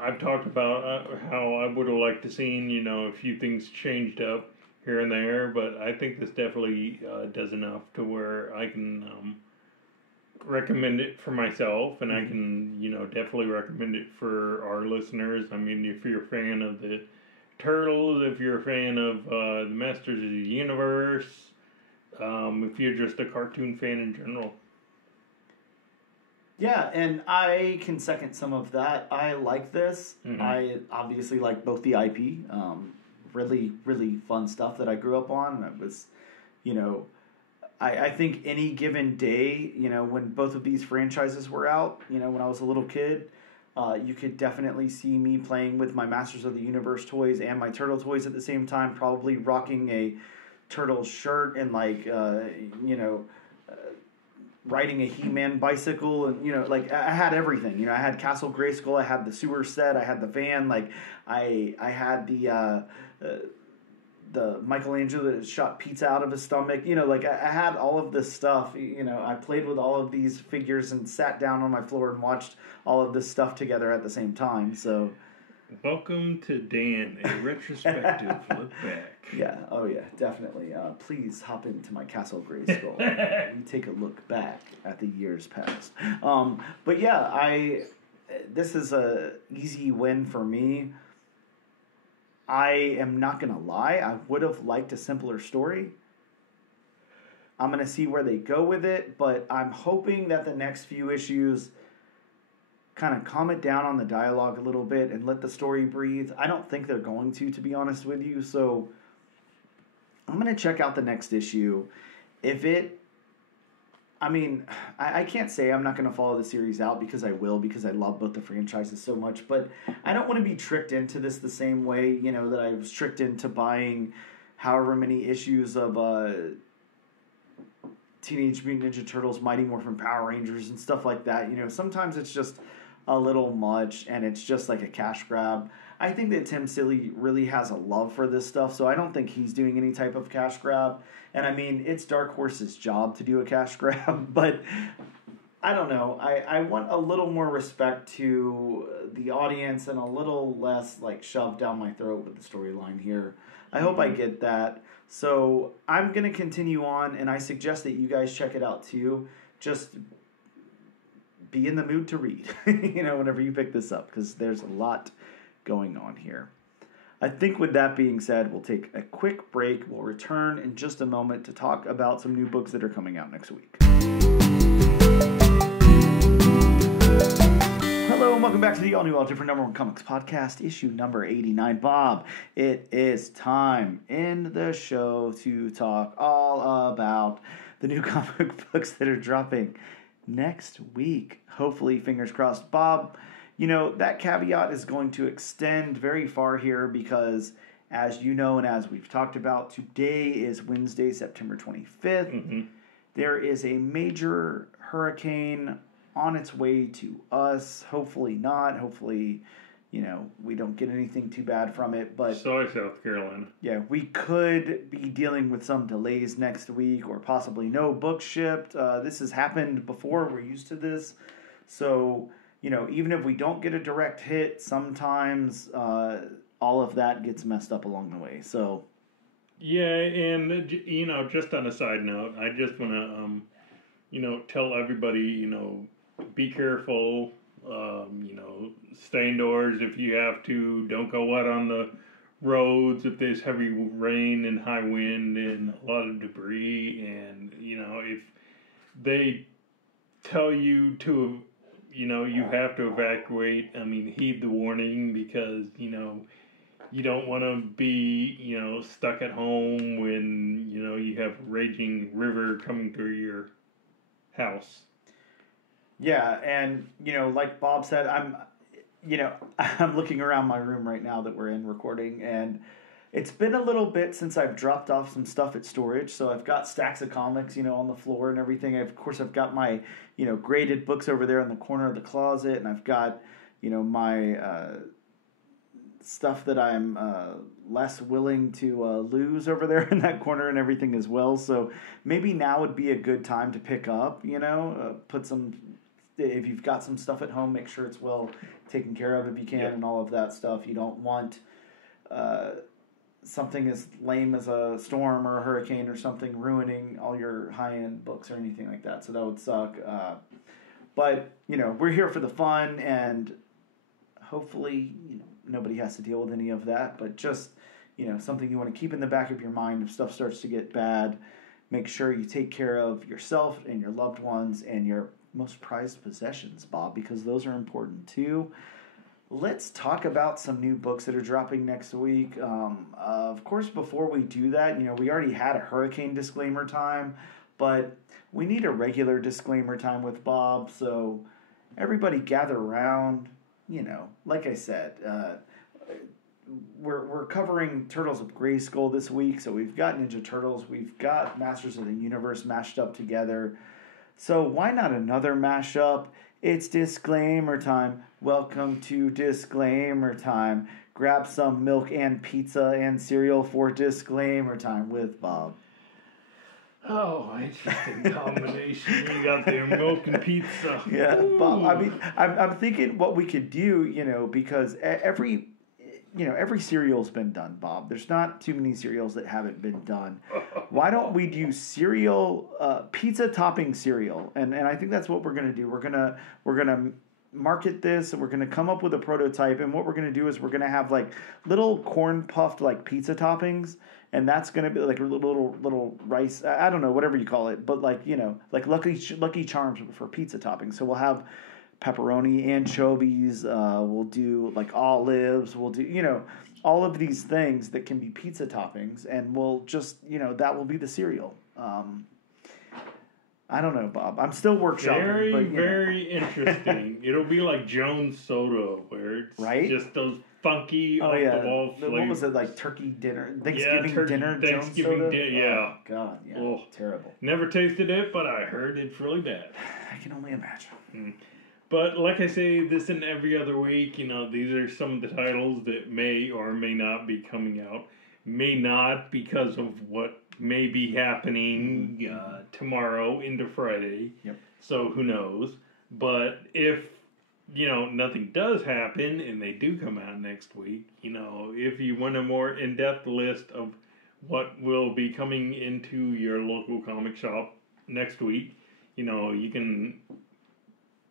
I've talked about how I would have liked to seen, a few things changed up here and there, but I think this definitely does enough to where I can recommend it for myself, and I can, definitely recommend it for our listeners. I mean, if you're a fan of the Turtles, if you're a fan of the Masters of the Universe, if you're just a cartoon fan in general. Yeah, and I can second some of that. I like this. Mm-hmm. I obviously like both the IP. Really, really fun stuff that I grew up on. It was, I think any given day, when both of these franchises were out, when I was a little kid, you could definitely see me playing with my Masters of the Universe toys and my Turtle toys at the same time, probably rocking a Turtle shirt and riding a He-Man bicycle, and I had everything. I had Castle Grayskull, I had the sewer set, I had the van, I had the Michelangelo that shot pizza out of his stomach. I had all of this stuff. I played with all of these figures and sat down on my floor and watched all of this stuff together at the same time. So, welcome to Dan, a retrospective look back. Yeah, oh yeah, definitely. Please hop into my Castle Grayskull. We take a look back at the years past. But yeah, this is a easy win for me. I am not going to lie. I would have liked a simpler story. I'm going to see where they go with it, but I'm hoping that the next few issues kind of calm it down on the dialogue a little bit and let the story breathe. I don't think they're going to be honest with you, so I'm going to check out the next issue. I can't say I'm not going to follow the series out, because I will, because I love both the franchises so much, but I don't want to be tricked into this the same way, that I was tricked into buying however many issues of Teenage Mutant Ninja Turtles, Mighty Morphin Power Rangers, and stuff like that. Sometimes it's just a little much, and it's just like a cash grab. I think that Tim Seeley really has a love for this stuff, so I don't think he's doing any type of cash grab. And I mean, it's Dark Horse's job to do a cash grab, but I don't know. I want a little more respect to the audience and a little less shoved down my throat with the storyline here. I hope I get that. So I'm going to continue on, and I suggest that you guys check it out too. Just be in the mood to read, whenever you pick this up, because there's a lot going on here. I think with that being said, we'll take a quick break. We'll return in just a moment to talk about some new books that are coming out next week. Hello and welcome back to the all-new, all-different number one comics podcast, issue number 89. Bob, it is time in the show to talk all about the new comic books that are dropping next week. Hopefully, fingers crossed. Bob, that caveat is going to extend very far here because, as you know and as we've talked about, today is Wednesday, September 25th. Mm-hmm. There is a major hurricane on its way to us. Hopefully not. Hopefully, we don't get anything too bad from it. But South Carolina. Yeah, we could be dealing with some delays next week or possibly no books shipped. This has happened before. We're used to this. So, even if we don't get a direct hit, sometimes all of that gets messed up along the way. So, yeah, and just on a side note, I just want to tell everybody, be careful. Stay indoors if you have to. Don't go out on the roads if there's heavy rain and high wind and a lot of debris. And if they tell you to you have to evacuate, heed the warning, because, you don't want to be, stuck at home when, you have a raging river coming through your house. Yeah, and, like Bob said, I'm looking around my room right now that we're in recording, and it's been a little bit since I've dropped off some stuff at storage, so I've got stacks of comics, on the floor and everything. Of course, I've got my, graded books over there in the corner of the closet, and I've got, my stuff that I'm less willing to lose over there in that corner and everything as well. So maybe now would be a good time to pick up, put some if you've got some stuff at home, make sure it's well taken care of if you can, and all of that stuff. You don't want something as lame as a storm or a hurricane or something ruining all your high-end books or anything like that. So that would suck. But, we're here for the fun, and hopefully, nobody has to deal with any of that. But just, something you want to keep in the back of your mind if stuff starts to get bad. Make sure you take care of yourself and your loved ones and your most prized possessions, Bob, because those are important too. Let's talk about some new books that are dropping next week. Of course, before we do that, we already had a hurricane disclaimer time, but we need a regular disclaimer time with Bob. So everybody gather around. Like I said, we're covering Turtles of Grayskull this week. So we've got Ninja Turtles, we've got Masters of the Universe mashed up together. So why not another mashup? It's disclaimer time. Welcome to disclaimer time. Grab some milk and pizza and cereal for disclaimer time with Bob. Oh, interesting combination you got there, milk and pizza. Yeah, Ooh. Bob. I mean, I'm thinking what we could do, because every cereal's been done, Bob. There's not too many cereals that haven't been done. Why don't we do cereal, pizza topping cereal? And I think that's what we're gonna do. We're gonna market this, and we're gonna come up with a prototype. And what we're gonna do is we're gonna have like little corn puffed like pizza toppings, and that's gonna be like little rice. I don't know, whatever you call it, but like like Lucky Charms for pizza toppings. So we'll have pepperoni, anchovies, we'll do like olives, we'll do, all of these things that can be pizza toppings, and we'll just, that will be the cereal. I don't know, Bob. I'm still workshopping. Very interesting. It'll be like Jones Soda, where it's just those funky, off-the-wall flavors. What was it, like turkey dinner? Thanksgiving dinner, Jones Soda? Yeah. Oh, God, yeah. Terrible. Never tasted it, but I heard it's really bad. I can only imagine. But like I say, this and every other week, these are some of the titles that may or may not be coming out. May not because of what may be happening tomorrow into Friday. Yep. So who knows? But if, nothing does happen and they do come out next week, if you want a more in-depth list of what will be coming into your local comic shop next week, you can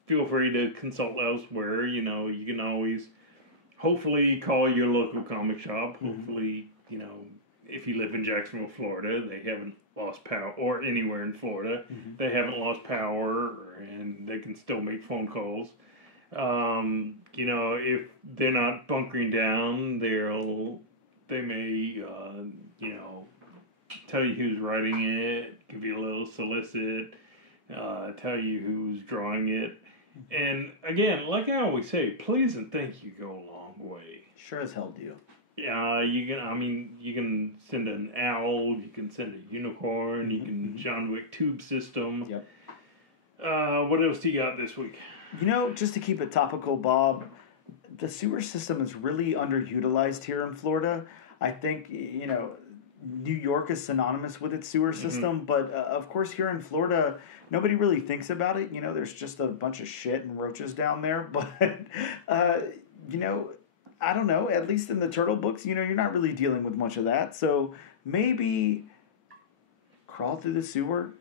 feel free to consult elsewhere. You can always hopefully call your local comic shop. Hopefully, if you live in Jacksonville, Florida, they haven't lost power, or anywhere in Florida, they haven't lost power, and they can still make phone calls. If they're not bunkering down, they may, tell you who's writing it, give you a little solicit, tell you who's drawing it. And again, like I always say, please and thank you go a long way. Sure as hell do. Yeah, you can send an owl, you can send a unicorn, you can John Wick tube system. Yep. What else do you got this week? Just to keep it topical, Bob, the sewer system is really underutilized here in Florida. I think, New York is synonymous with its sewer system, but of course here in Florida, nobody really thinks about it. There's just a bunch of shit and roaches down there, but, I don't know, at least in the Turtle books, you're not really dealing with much of that. So maybe crawl through the sewer,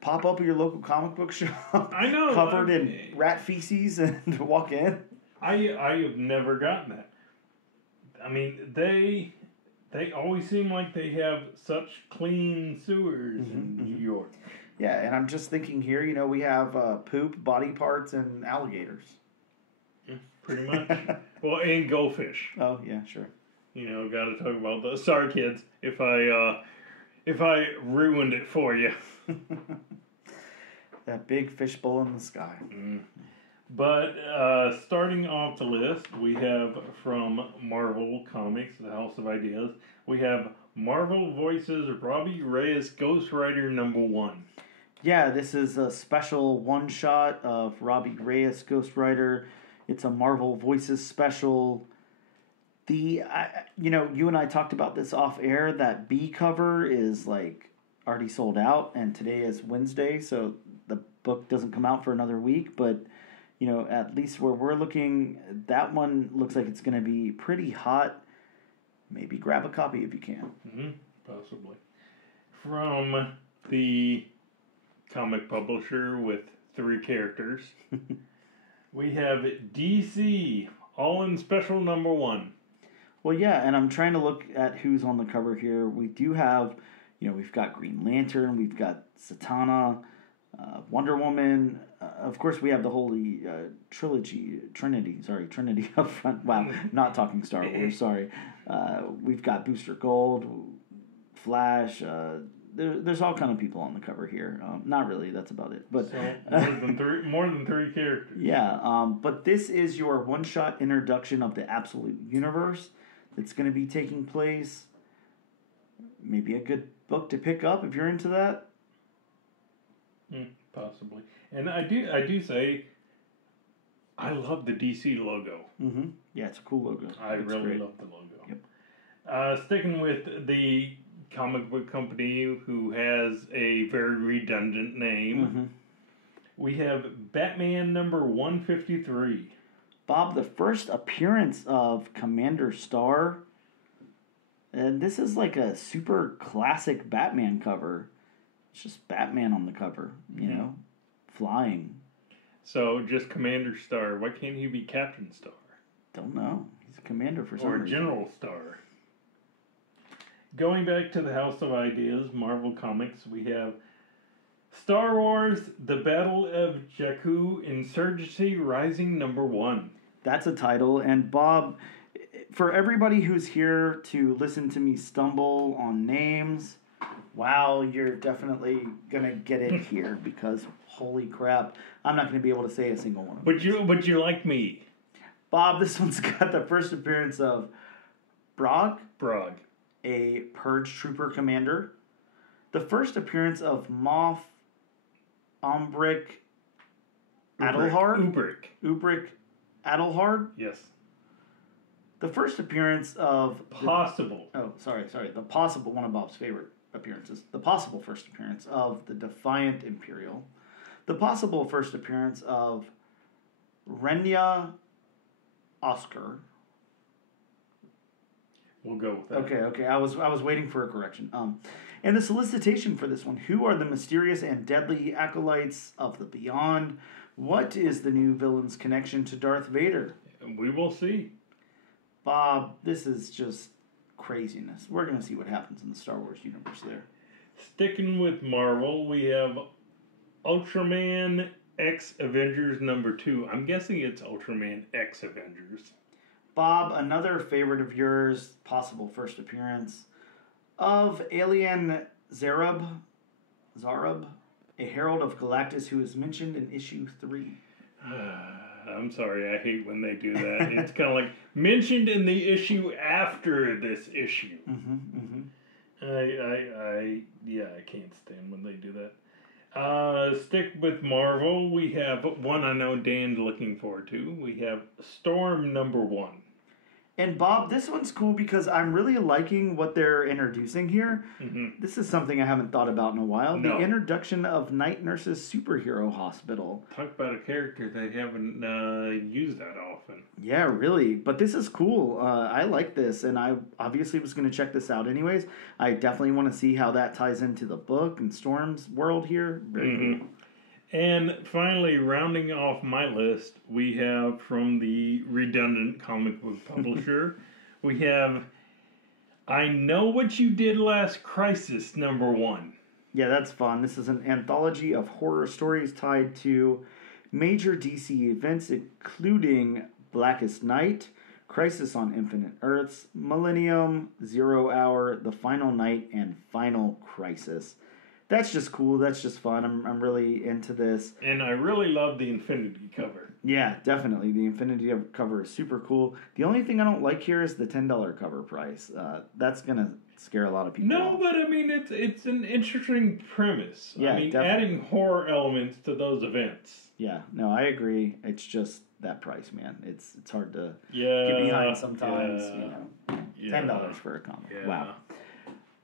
pop up at your local comic book shop. I know. Covered in rat feces and walk in. I have never gotten that. I mean, they always seem like they have such clean sewers in New York. Yeah, and I'm just thinking here, we have poop, body parts, and alligators. Yeah, pretty much. Well, and goldfish. Oh, yeah, sure. Got to talk about those. Sorry, kids, if I ruined it for you. That big fishbowl in the sky. But starting off the list, we have from Marvel Comics, the House of Ideas, we have Marvel Voices Robbie Reyes Ghost Rider #1. Yeah, this is a special one-shot of Robbie Reyes Ghost Rider. It's a Marvel Voices special. You and I talked about this off air. That B cover is like already sold out, and today is Wednesday, so the book doesn't come out for another week, but at least where we're looking, that one looks like it's going to be pretty hot. Maybe grab a copy if you can. Mm-hmm. Possibly. From the comic publisher with 3 characters, we have DC, all in special number 1. Well, yeah, and I'm trying to look at who's on the cover here. We do have, we've got Green Lantern, we've got Satana, Wonder Woman. Of course, we have the Holy Trinity up front. Wow, not talking Star Wars, sorry. We've got Booster Gold, Flash. There's all kind of people on the cover here. Not really, that's about it. But so more than three characters. Yeah, but this is your one-shot introduction of the Absolute Universe that's going to be taking place. Maybe a good book to pick up if you're into that. Possibly. And I do say, I love the DC logo. Mm-hmm. Yeah, it's a cool logo. I really love the logo. Yep. Sticking with the comic book company who has a very redundant name, we have Batman number 153. Bob, the first appearance of Commander Star. And this is like a super classic Batman cover. It's just Batman on the cover, flying. So just Commander Star. Why can't he be Captain Star? Don't know. He's a commander for some reason. Or General Star. Going back to the House of Ideas, Marvel Comics, we have Star Wars, The Battle of Jakku, Insurgency Rising number 1. That's a title. And Bob, for everybody who's here to listen to me stumble on names, wow, you're definitely going to get it here because holy crap, I'm not going to be able to say a single one of them. But you like me. Bob, this one's got the first appearance of Brog, a Purge Trooper commander. The first appearance of Moff Umbric Adelhard. Ubric Adelhard? Yes. The first appearance of... The possible one of Bob's favorite appearances. The possible first appearance of the Defiant Imperial. The possible first appearance of Renya Oscar. We'll go with that. Okay. I was waiting for a correction. And the solicitation for this one. Who are the mysterious and deadly acolytes of the Beyond? What is the new villain's connection to Darth Vader? We will see. Bob, this is just craziness. We're going to see what happens in the Star Wars universe there. Sticking with Marvel, we have Ultraman X Avengers number 2. I'm guessing it's Ultraman X Avengers. Bob, another favorite of yours, possible first appearance of Alien Zarub, a herald of Galactus who is mentioned in issue 3. I'm sorry, I hate when they do that. It's kind of like mentioned in the issue after this issue. I can't stand when they do that. Stick with Marvel. We have one I know Dan's looking forward to. We have Storm number 1. And Bob, this one's cool because I'm really liking what they're introducing here. This is something I haven't thought about in a while. No. The introduction of Night Nurse's Superhero Hospital. Talk about a character they haven't used that often. Yeah, really. But this is cool. I like this, and I obviously was going to check this out anyways. I definitely want to see how that ties into the book and Storm's world here. Very cool. And finally, rounding off my list, we have from the redundant comic book publisher, we have I Know What You Did Last Crisis number 1. Yeah, that's fun. This is an anthology of horror stories tied to major DC events, including Blackest Night, Crisis on Infinite Earths, Millennium, 0 Hour, The Final Night, and Final Crisis. That's just cool. That's just fun. I'm really into this. And I really love the Infinity cover. Yeah, definitely. The Infinity cover is super cool. The only thing I don't like here is the $10 cover price. That's going to scare a lot of people off. But I mean, it's an interesting premise. Yeah, I mean, definitely. adding horror elements to those events. Yeah, no, I agree. It's just that price, man. It's hard to get behind sometimes. $10 for a comic. Yeah. Wow.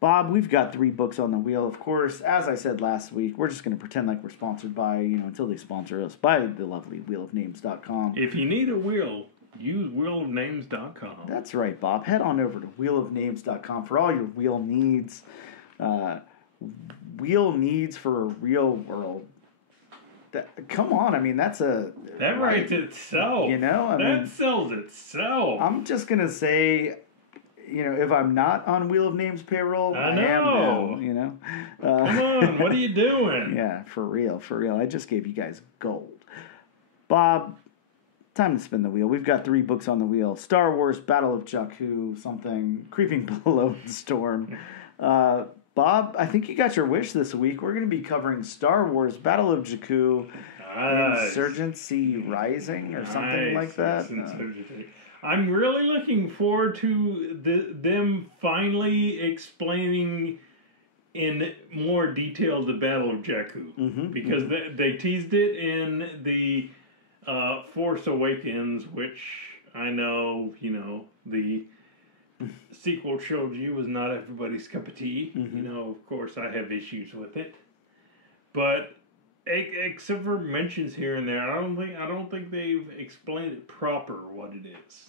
Bob, we've got 3 books on the wheel. Of course, as I said last week, we're just going to pretend like we're sponsored by, until they sponsor us, by the lovely wheelofnames.com. If you need a wheel, use wheelofnames.com. That's right, Bob. Head on over to wheelofnames.com for all your wheel needs. Wheel needs for a real world. Come on, that's a... That writes itself. That sells itself. I'm just going to say... if I'm not on Wheel of Names payroll, I know. am now, Come on, what are you doing? Yeah, for real. I just gave you guys gold. Bob, time to spin the wheel. We've got 3 books on the wheel. Star Wars, Battle of Jakku, something, Creeping Below the Storm. Bob, I think you got your wish this week. We're going to be covering Star Wars, Battle of Jakku, Insurgency Rising, or something like that. I'm really looking forward to them finally explaining in more detail the Battle of Jakku. Because they teased it in the Force Awakens, which I know, the sequel trilogy was not everybody's cup of tea. Of course, I have issues with it. But except for mentions here and there, I don't think they've explained it proper what it is.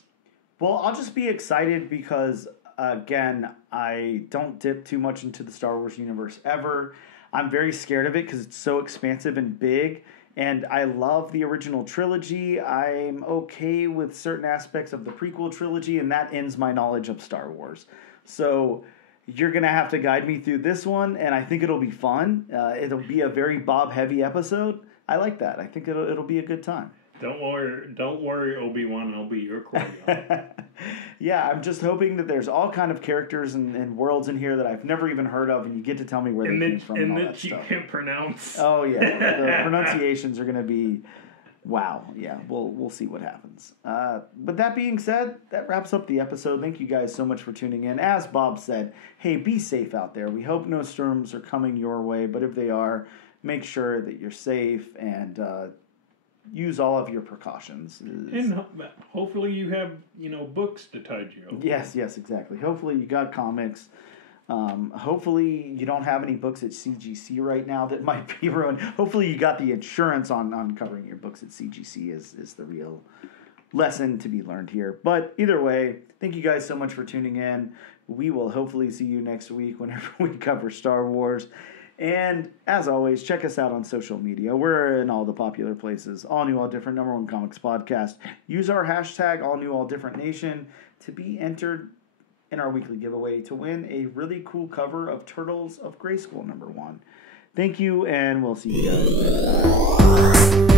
Well, I'll just be excited because, again, I don't dip too much into the Star Wars universe ever. I'm very scared of it because it's so expansive and big, and I love the original trilogy. I'm okay with certain aspects of the prequel trilogy, and that ends my knowledge of Star Wars. So you're going to have to guide me through this one, and I think it'll be fun. It'll be a very Bob-heavy episode. I like that. I think it'll be a good time. Don't worry, Obi-Wan. I'll be your Qui-Gon. Yeah, I'm just hoping that there's all kind of characters and worlds in here that I've never even heard of, and you get to tell me where they came from and all that stuff. And that you can't pronounce. Oh yeah, the pronunciations are going to be wow. Yeah, we'll see what happens. But that being said, that wraps up the episode. Thank you guys so much for tuning in. As Bob said, hey, be safe out there. We hope no storms are coming your way, but if they are, make sure that you're safe and use all of your precautions. And hopefully you have, books to tide you over. Yes, exactly. Hopefully you got comics. Hopefully you don't have any books at CGC right now that might be ruined. Hopefully you got the insurance on covering your books at CGC is the real lesson to be learned here. But either way, thank you guys so much for tuning in. We will hopefully see you next week whenever we cover Star Wars. And as always, check us out on social media. We're in all the popular places. All New, All Different, #1 comics podcast. Use our hashtag All New, All Different Nation to be entered in our weekly giveaway to win a really cool cover of Turtles of Grayskull #1. Thank you, and we'll see you guys next time.